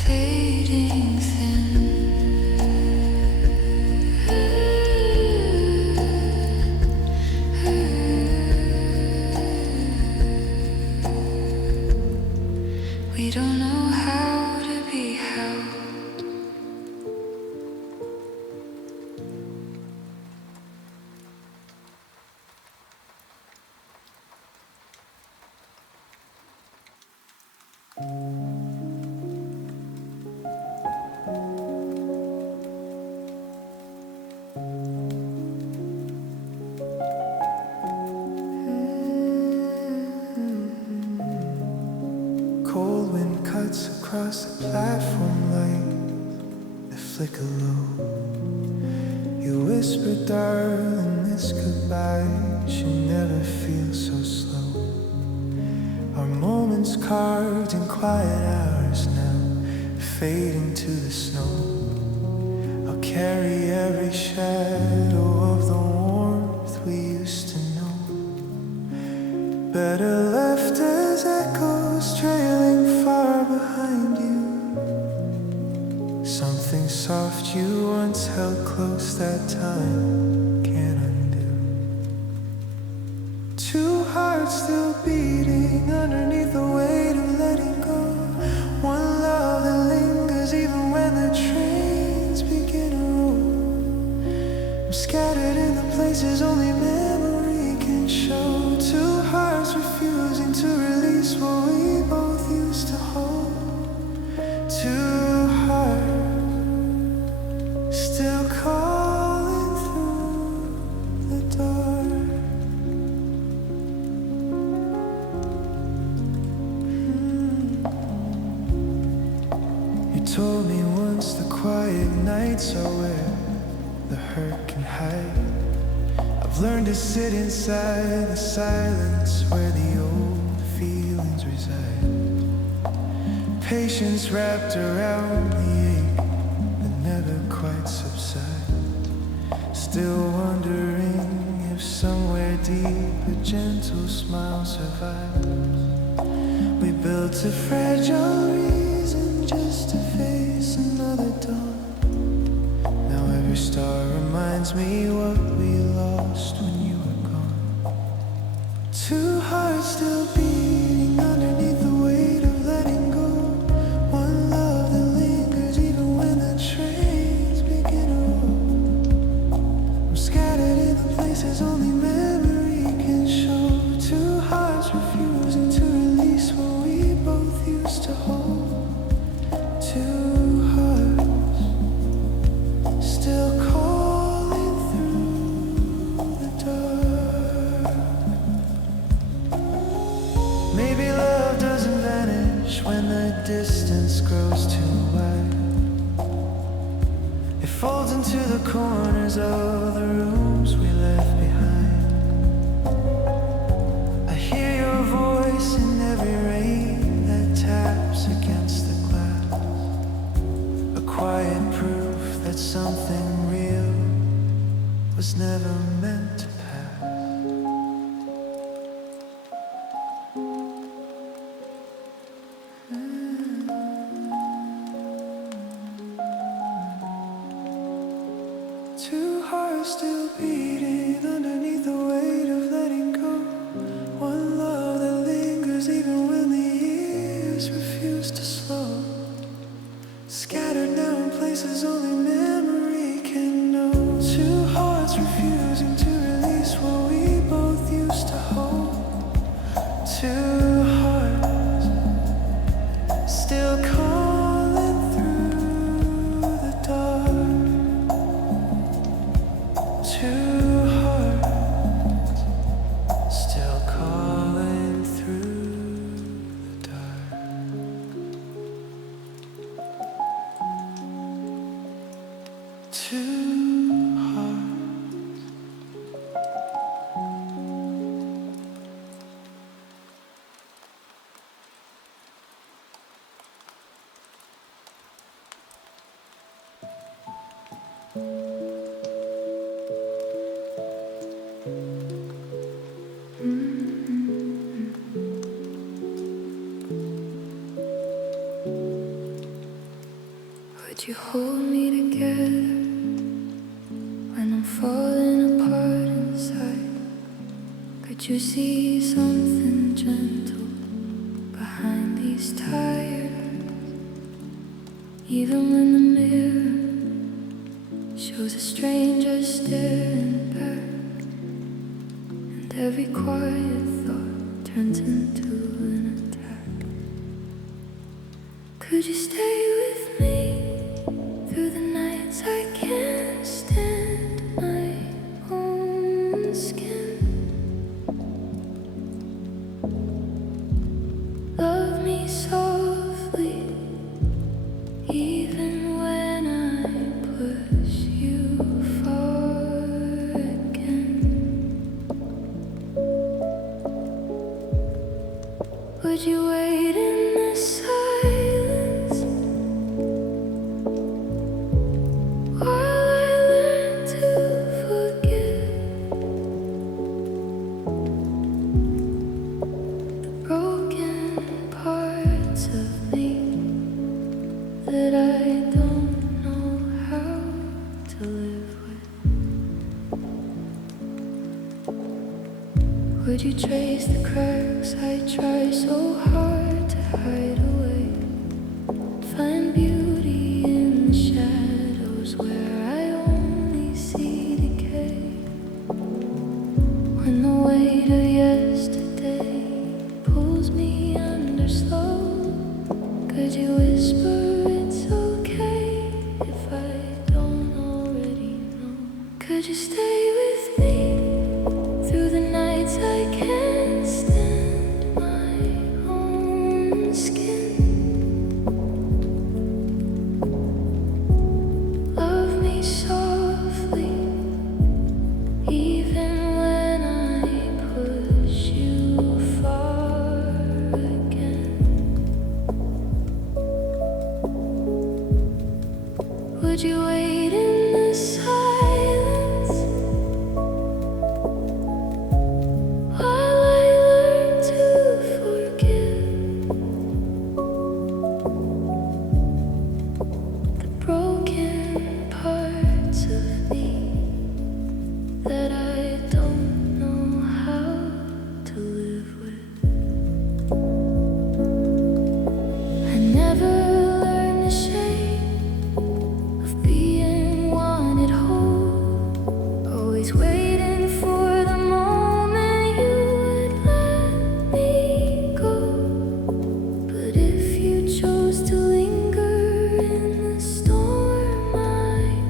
fading thin. We don't know how to be held. Cold wind cuts across the platform light that flicker low. You whisper, darling, this goodbye should never feel so slow. Our moments carved in quiet hours now fade into the snow. I'll carry every shadow of the warmth we used to know. Better left as echoes trailing far behind you. Something soft you once held close that time can't undo. Two hearts still beating underneath the weight of letting go. One love that lingers even when the trains begin to roll. I'm scattered in the places only memory can show. Two hearts refusing to release what we both used to hold. Two hearts still calling through the dark. You told me once the quiet nights are where the hurt can hide. I've learned to sit inside the silence where the old feelings reside. Patience wrapped around the ache that never quite subside. Still wondering if somewhere deep a gentle smile survives. We built a fragile reason just to face another dawn. Now every star reminds me what we lost when you were gone. Two hearts still beating underneath the weight of letting go. One love that lingers even when the trains begin to roll. I'm scattered in the places only memory can show. Two hearts refusing to release what we both used to hold. Two hearts still calling through the dark. Maybe love doesn't vanish when the distance grows too wide. It folds into the corners of the rooms we left behind. I hear your voice in every rain that taps against the glass. A quiet proof that something real was never meant to pass. Two hearts still beat. Could you hold me together when I'm falling apart inside? Could you see something gentle behind these tires? Even when the mirror shows a stranger staring back, and every quiet thought turns into an attack. Could you stay with me through the nights I can't stand my own skin? Love me softly, even when I push you far again. Would you wait in the silence while I learn to forgive the broken parts of me that I don't know how to live with? Would you trace the cracks I try so hard to hide away? Find beauty in the shadows where I only see decay. When the weight of yesterday pulls me under slow, could you whisper it's okay if I don't already know? Could you stay with me through the nights I can't stand my own skin? Love me softly, even when I push you far again. Would you wait in the silence while I learn to forgive the broken parts of me that I don't know how to live with? I never learned the shame of being wanted whole, always waiting for the moment you would let me go. But if you chose to linger in the storm I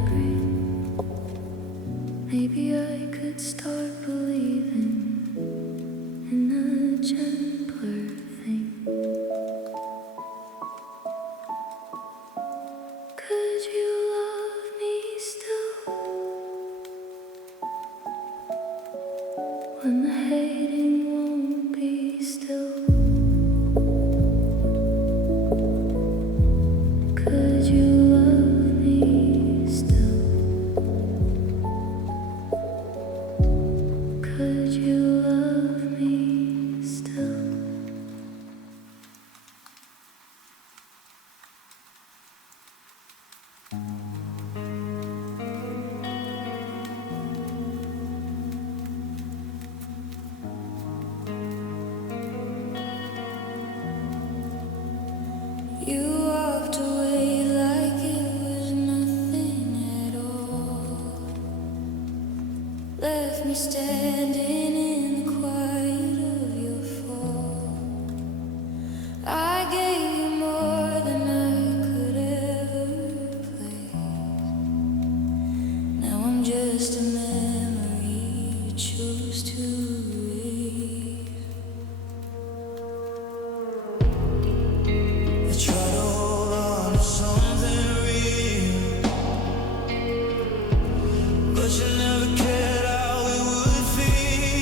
bring, maybe I could start believing in a gentler thing. Could you love me still when the hating won't be still? Could you love me still? Could you love me still? You walked away like it was nothing at all. Left me standing in the quiet of your fall. I gave you more than I could ever place. Now I'm just a memory you choose to erase. I try to hold on to something real, but you never cared how it would feel.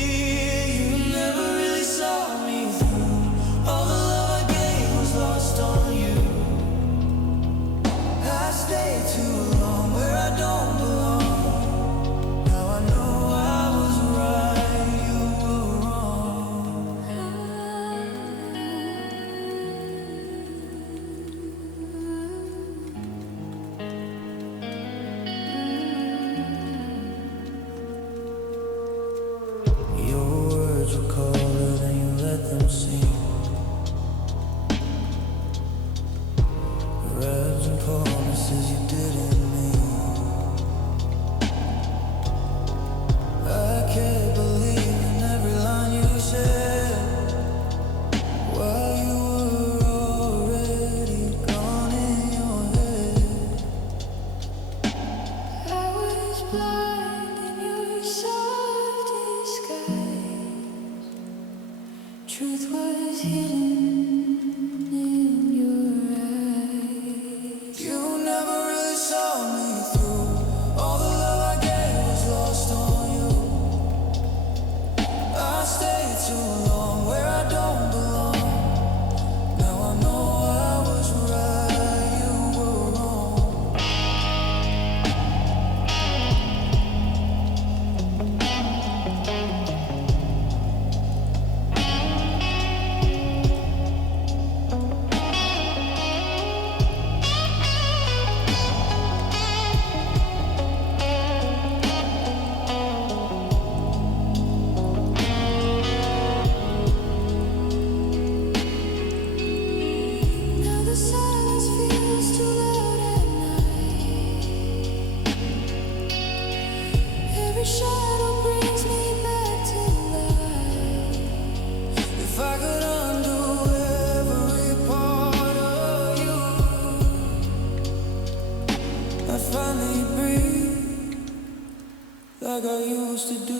like I used to do.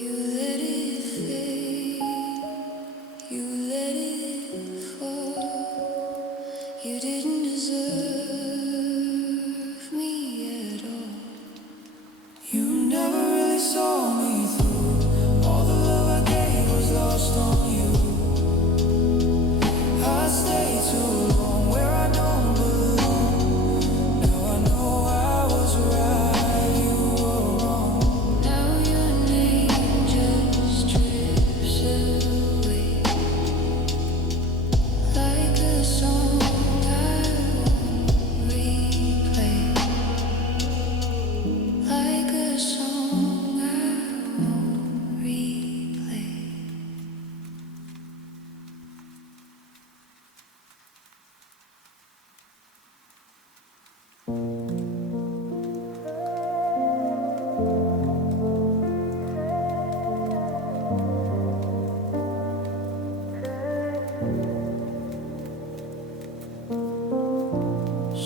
You let it fade, you let it fall. You didn't deserve me at all. You never really saw me through. All the love I gave was lost on you. I stayed too long where I don't belong. Now I know I was right, you were wrong. Now your name just drifts away, like a song I won't replay, like a song I won't replay.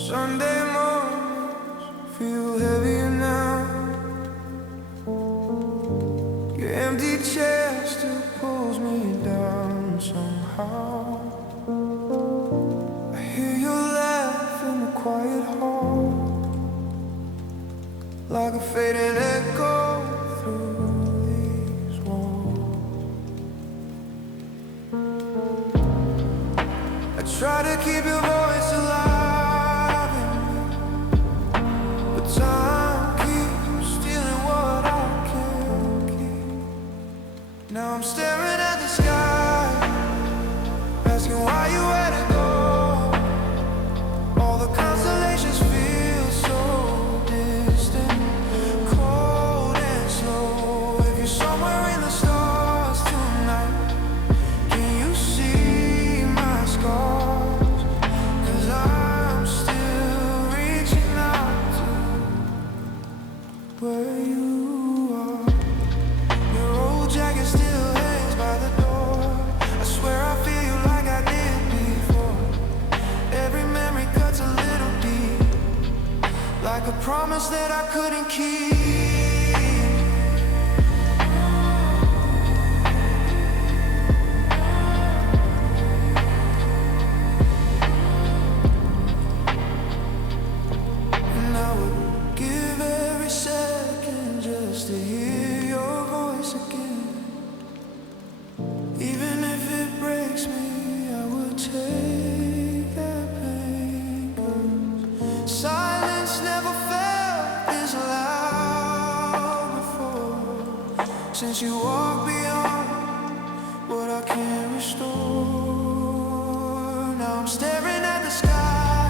Sunday mornings feel heavier now. Your empty chair still pulls me down somehow. I hear you laugh in the quiet hall, like a fading echo through these walls. I try to keep your voice alive in me, but time keeps stealing what I can't keep. Now I'm staring at the sky, asking why you had to go. All the constellations feel so distant, cold and slow. If you're somewhere in the stars tonight, can you see my scars? 'Cause I'm still reaching out to where you are. Your old jacket still hangs by the door. I swear I feel you like I did before. Every memory cuts a little deep, like a promise that I couldn't keep. And I would give every second just to hear your voice again. Even if it breaks me, I would take that pain. 'Cause silence never felt this loud before. Since you walked beyond what I can't restore. Now I'm staring at the sky,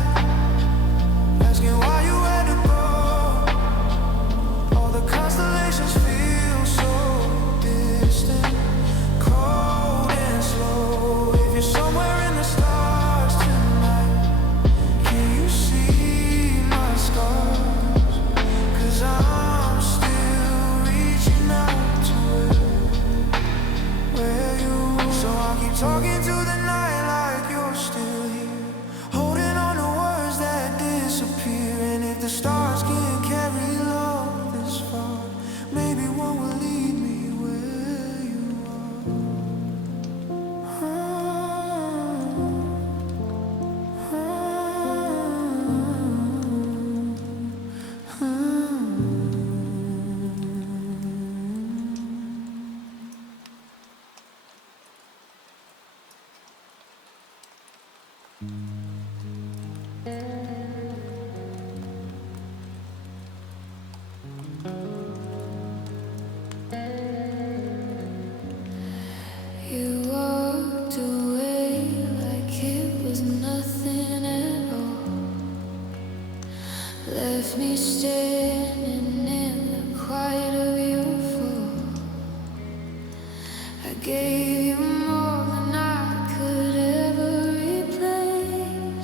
asking why you had to go. All the constellations feel so distant, cold and slow. If you're somewhere in the stars tonight, can you see my scars? 'Cause I'm still reaching out to where you are. So I'll keep talking to the night like you're still here, holding on to words that disappear. And if the stars can't carry love this far, maybe one will lead me where you are. You walked away like it was nothing at all. Left me standing in the quiet of your fall. I gave you more than I could ever replace.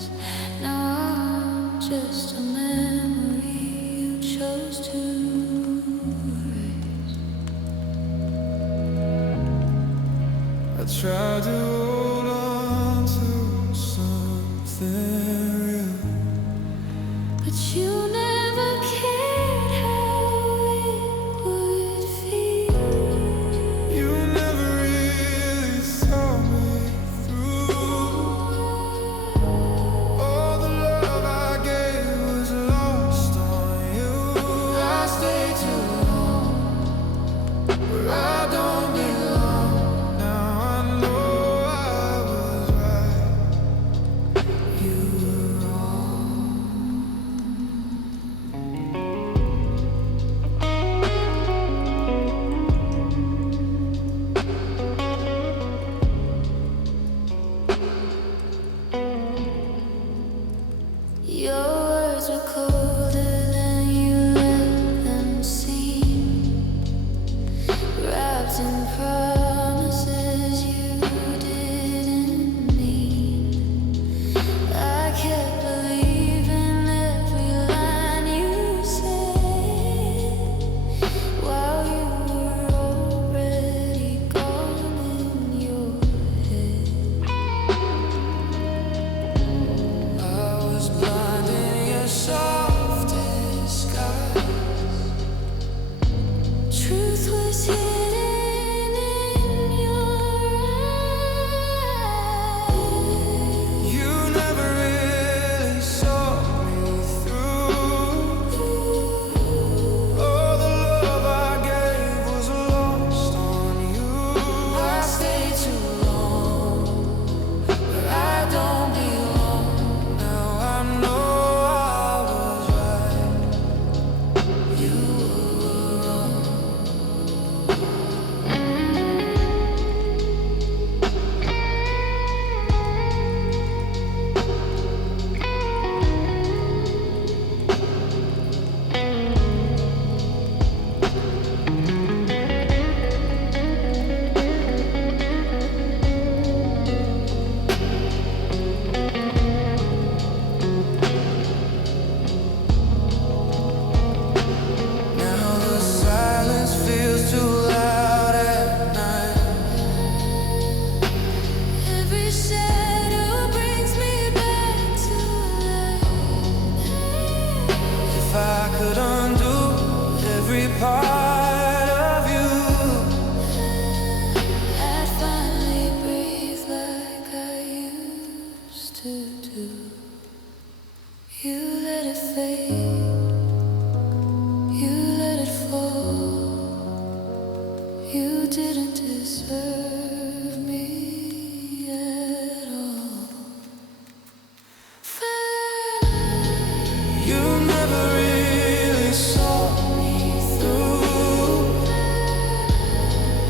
shadow brings me back to life. If I could undo every part of you, I'd finally breathe like I used to do. You let it fade, you let it fall. You didn't deserve me at all. you never really saw me through.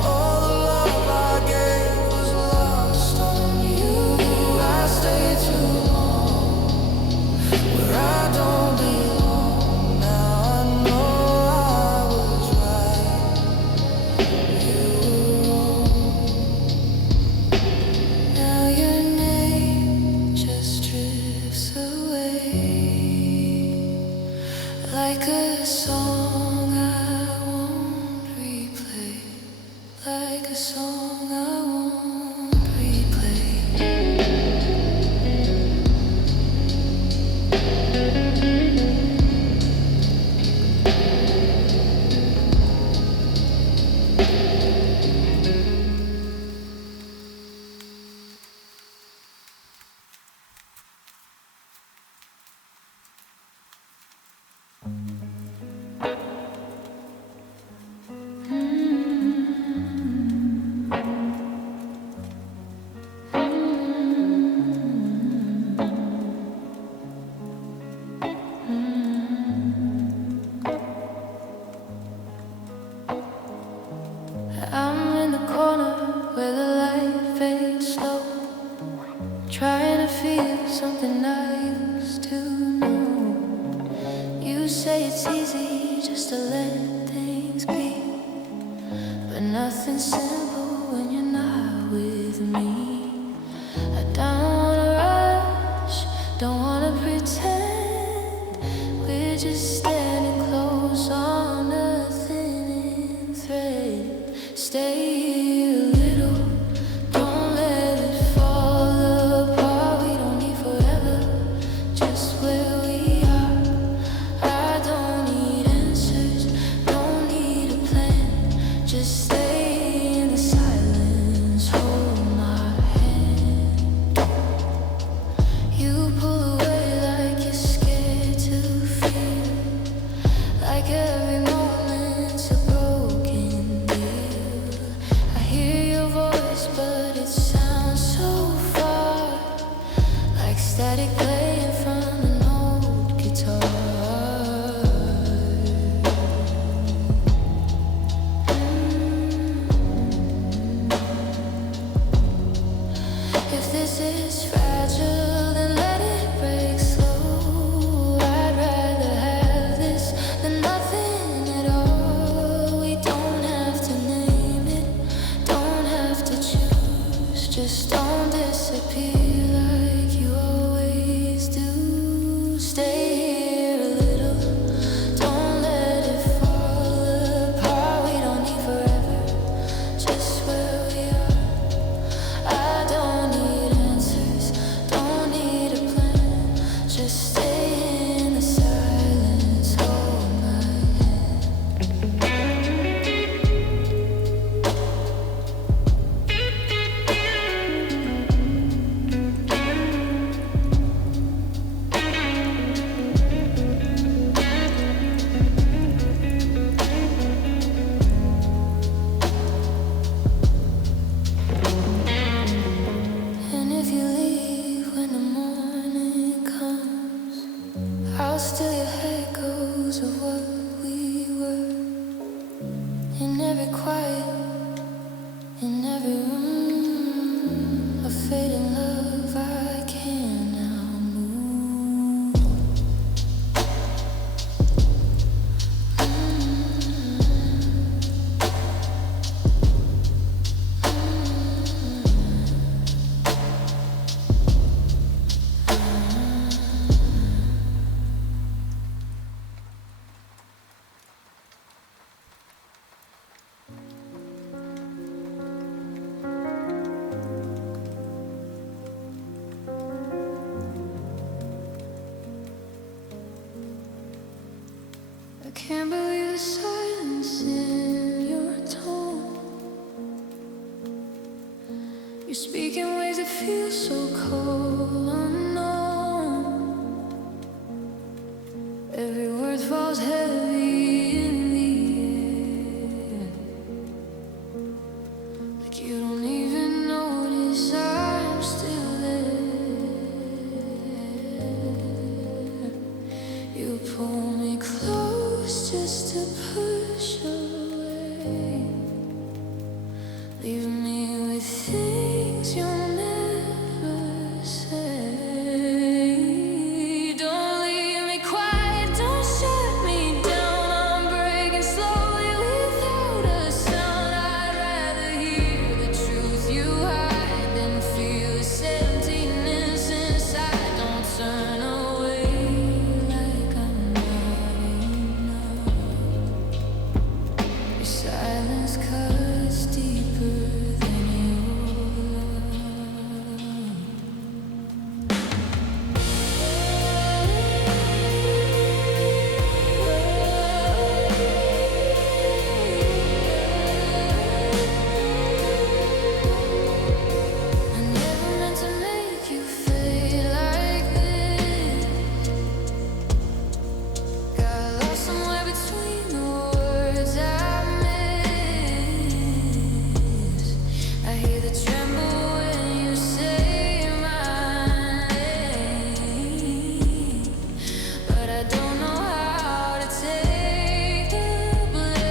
All the love I gave was lost on you. I stayed too long where I don't belong. Now I know I was right, you were wrong. Now your name just drifts away like a song I won't replay, like a song I won't replay. I'm in the corner where the light fades slow, trying to feel something I used to know. You say it's easy just to let things be, but nothing's simple when you're not with me. I don't wanna rush, don't wanna pretend. We're just standing close on a thin thread. Stay here a little, don't let it fall apart. We don't need forever, just where we are. I don't need answers, don't need a plan. Just stay in the silence, hold my hand. You pull away like you're scared to feel, like every moment's a broken deal. I hear your voice, but it sounds so far, like static playing from an old guitar. If this is fragile, then let it break slow. I'd rather have this than nothing at all. We don't have to name it, don't have to choose. Just don't disappear like you always do. Stay here a little, don't let it fall apart. We don't need forever, just where we are. I don't need answers, don't need a plan. Just stay in the silence, hold my hand. I can't believe the silence in your tone. You speak in ways that feel so cold, unknown. Every word falls heavy in the air, like you don't even notice I'm still there. You pull me close just to push away, leave me with things you'll never say. Don't leave me quiet, don't shut me down. I'm breaking slowly without a sound. I'd rather hear the truth you hide than feel this emptiness inside. Don't turn away like I'm not enough. Your silence cuts deeper than your I never meant to make you feel like this. Got lost somewhere between the words I miss. I hear the tremble when you say my name, but I don't know how to take the blame.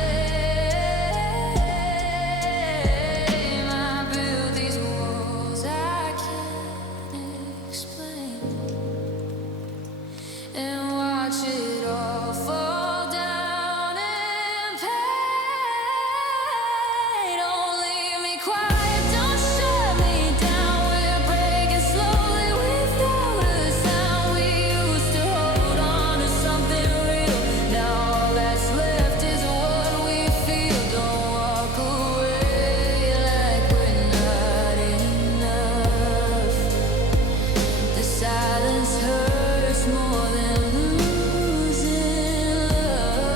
I built these walls I can't explain, and watch it all fall down in pain. Don't leave me quiet, don't shut me down. We're breaking slowly without a sound. We used to hold on to something real. Now all that's left is what we feel. Don't walk away like we're not enough. The silence hurts more than losing love.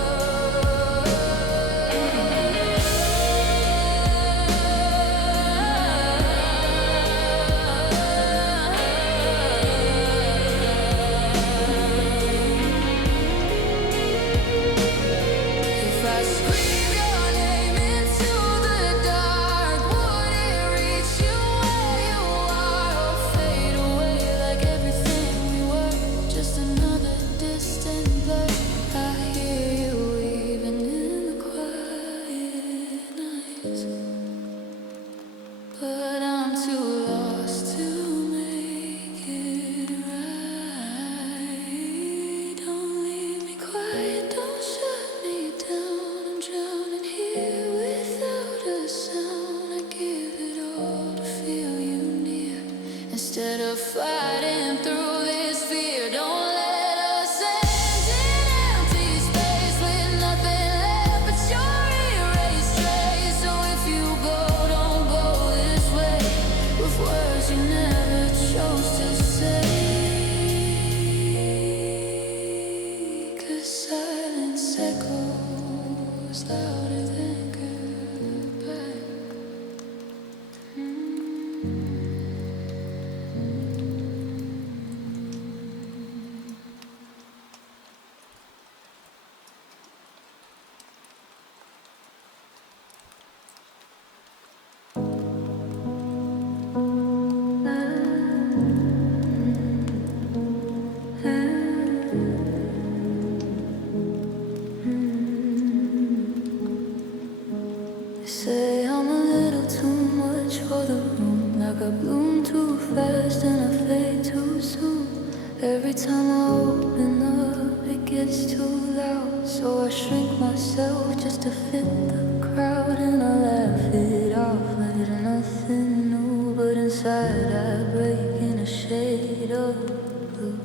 If I scream your name into the dark, would it reach you where you are, or fade away like everything we were? Just another distant blur. I hear you even in the quiet nights, but I'm too lost to make it right. Don't leave me quiet, don't shut me down. I'm drowning here without a sound. I give it all to feel you near, instead of fighting through this fear. Don't let us end in empty space with nothing left but your erased trace. So if you go, don't go this way, with words you never chose to say. 'Cause silence echoes louder than goodbye. They say I'm a little too much for the room, like I bloom too fast and I fade too soon. Every time I open up, it gets too loud, so I shrink myself just to fit the crowd, and I laugh it off like it's nothing new. But inside I break in a shade of blue.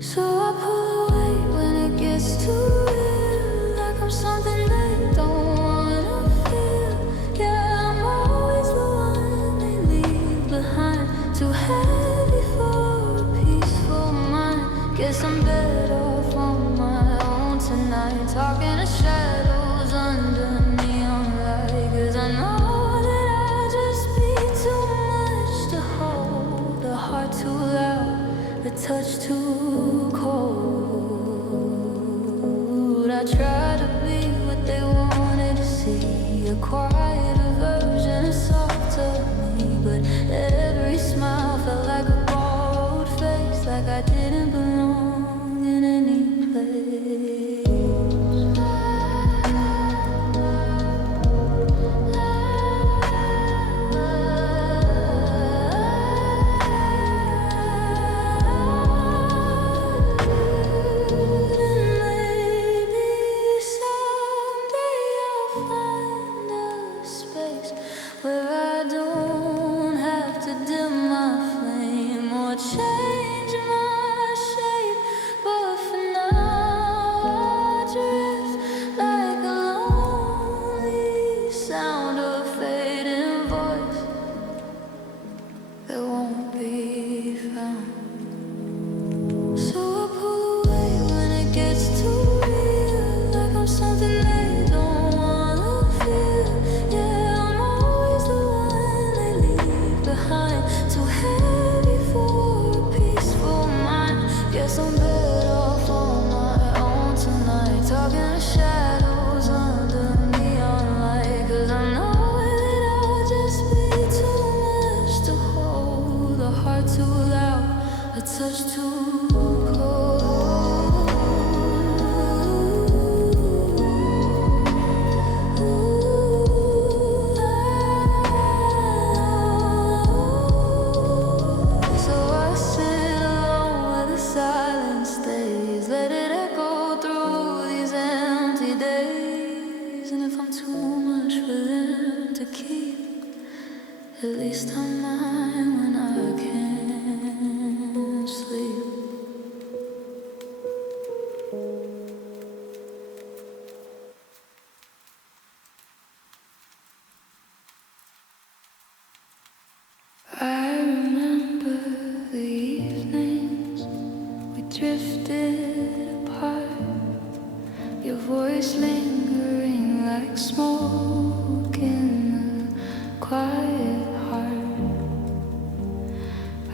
So I pull away when it gets too real, like I'm something they don't wanna feel. Yeah, I'm always the one they leave behind, too heavy for a peaceful mind. Guess I'm better off on space like I didn't belong in any place. Where I don't have to dim my flame or change my shape, but for now I drift like a lonely sound of fading voice that won't be found. So I pull away when it gets too real, like I'm something they don't wanna feel. Yeah, I'm always the one they leave behind, too heavy for a peaceful mind. Guess I'm better off on my own tonight, talking to shadows under neon light. 'Cause I know that I'll just be too much to hold, a heart too loud, a touch too cold. So I sit alone where the silence stays, let it echo through these empty days. And if I'm too much for them to keep, at least I'm mine when I can't sleep. I remember the evenings we drifted apart, your voice lingering like smoke in the quiet heart.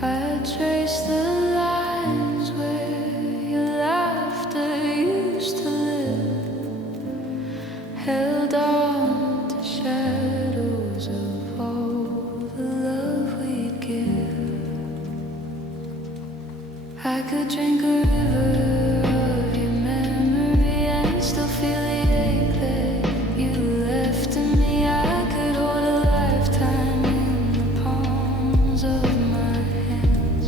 I traced the lines where your laughter used to live, held on to shadows of all the love we'd give. I could drink a river of your memory and still feel the ache that you left in me. I could hold a lifetime in the palms of my hands.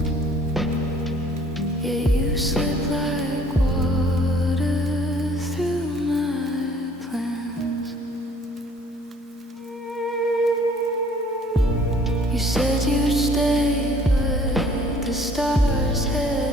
Yeah, you slip like water through my plans. You said you'd stay, but the stars had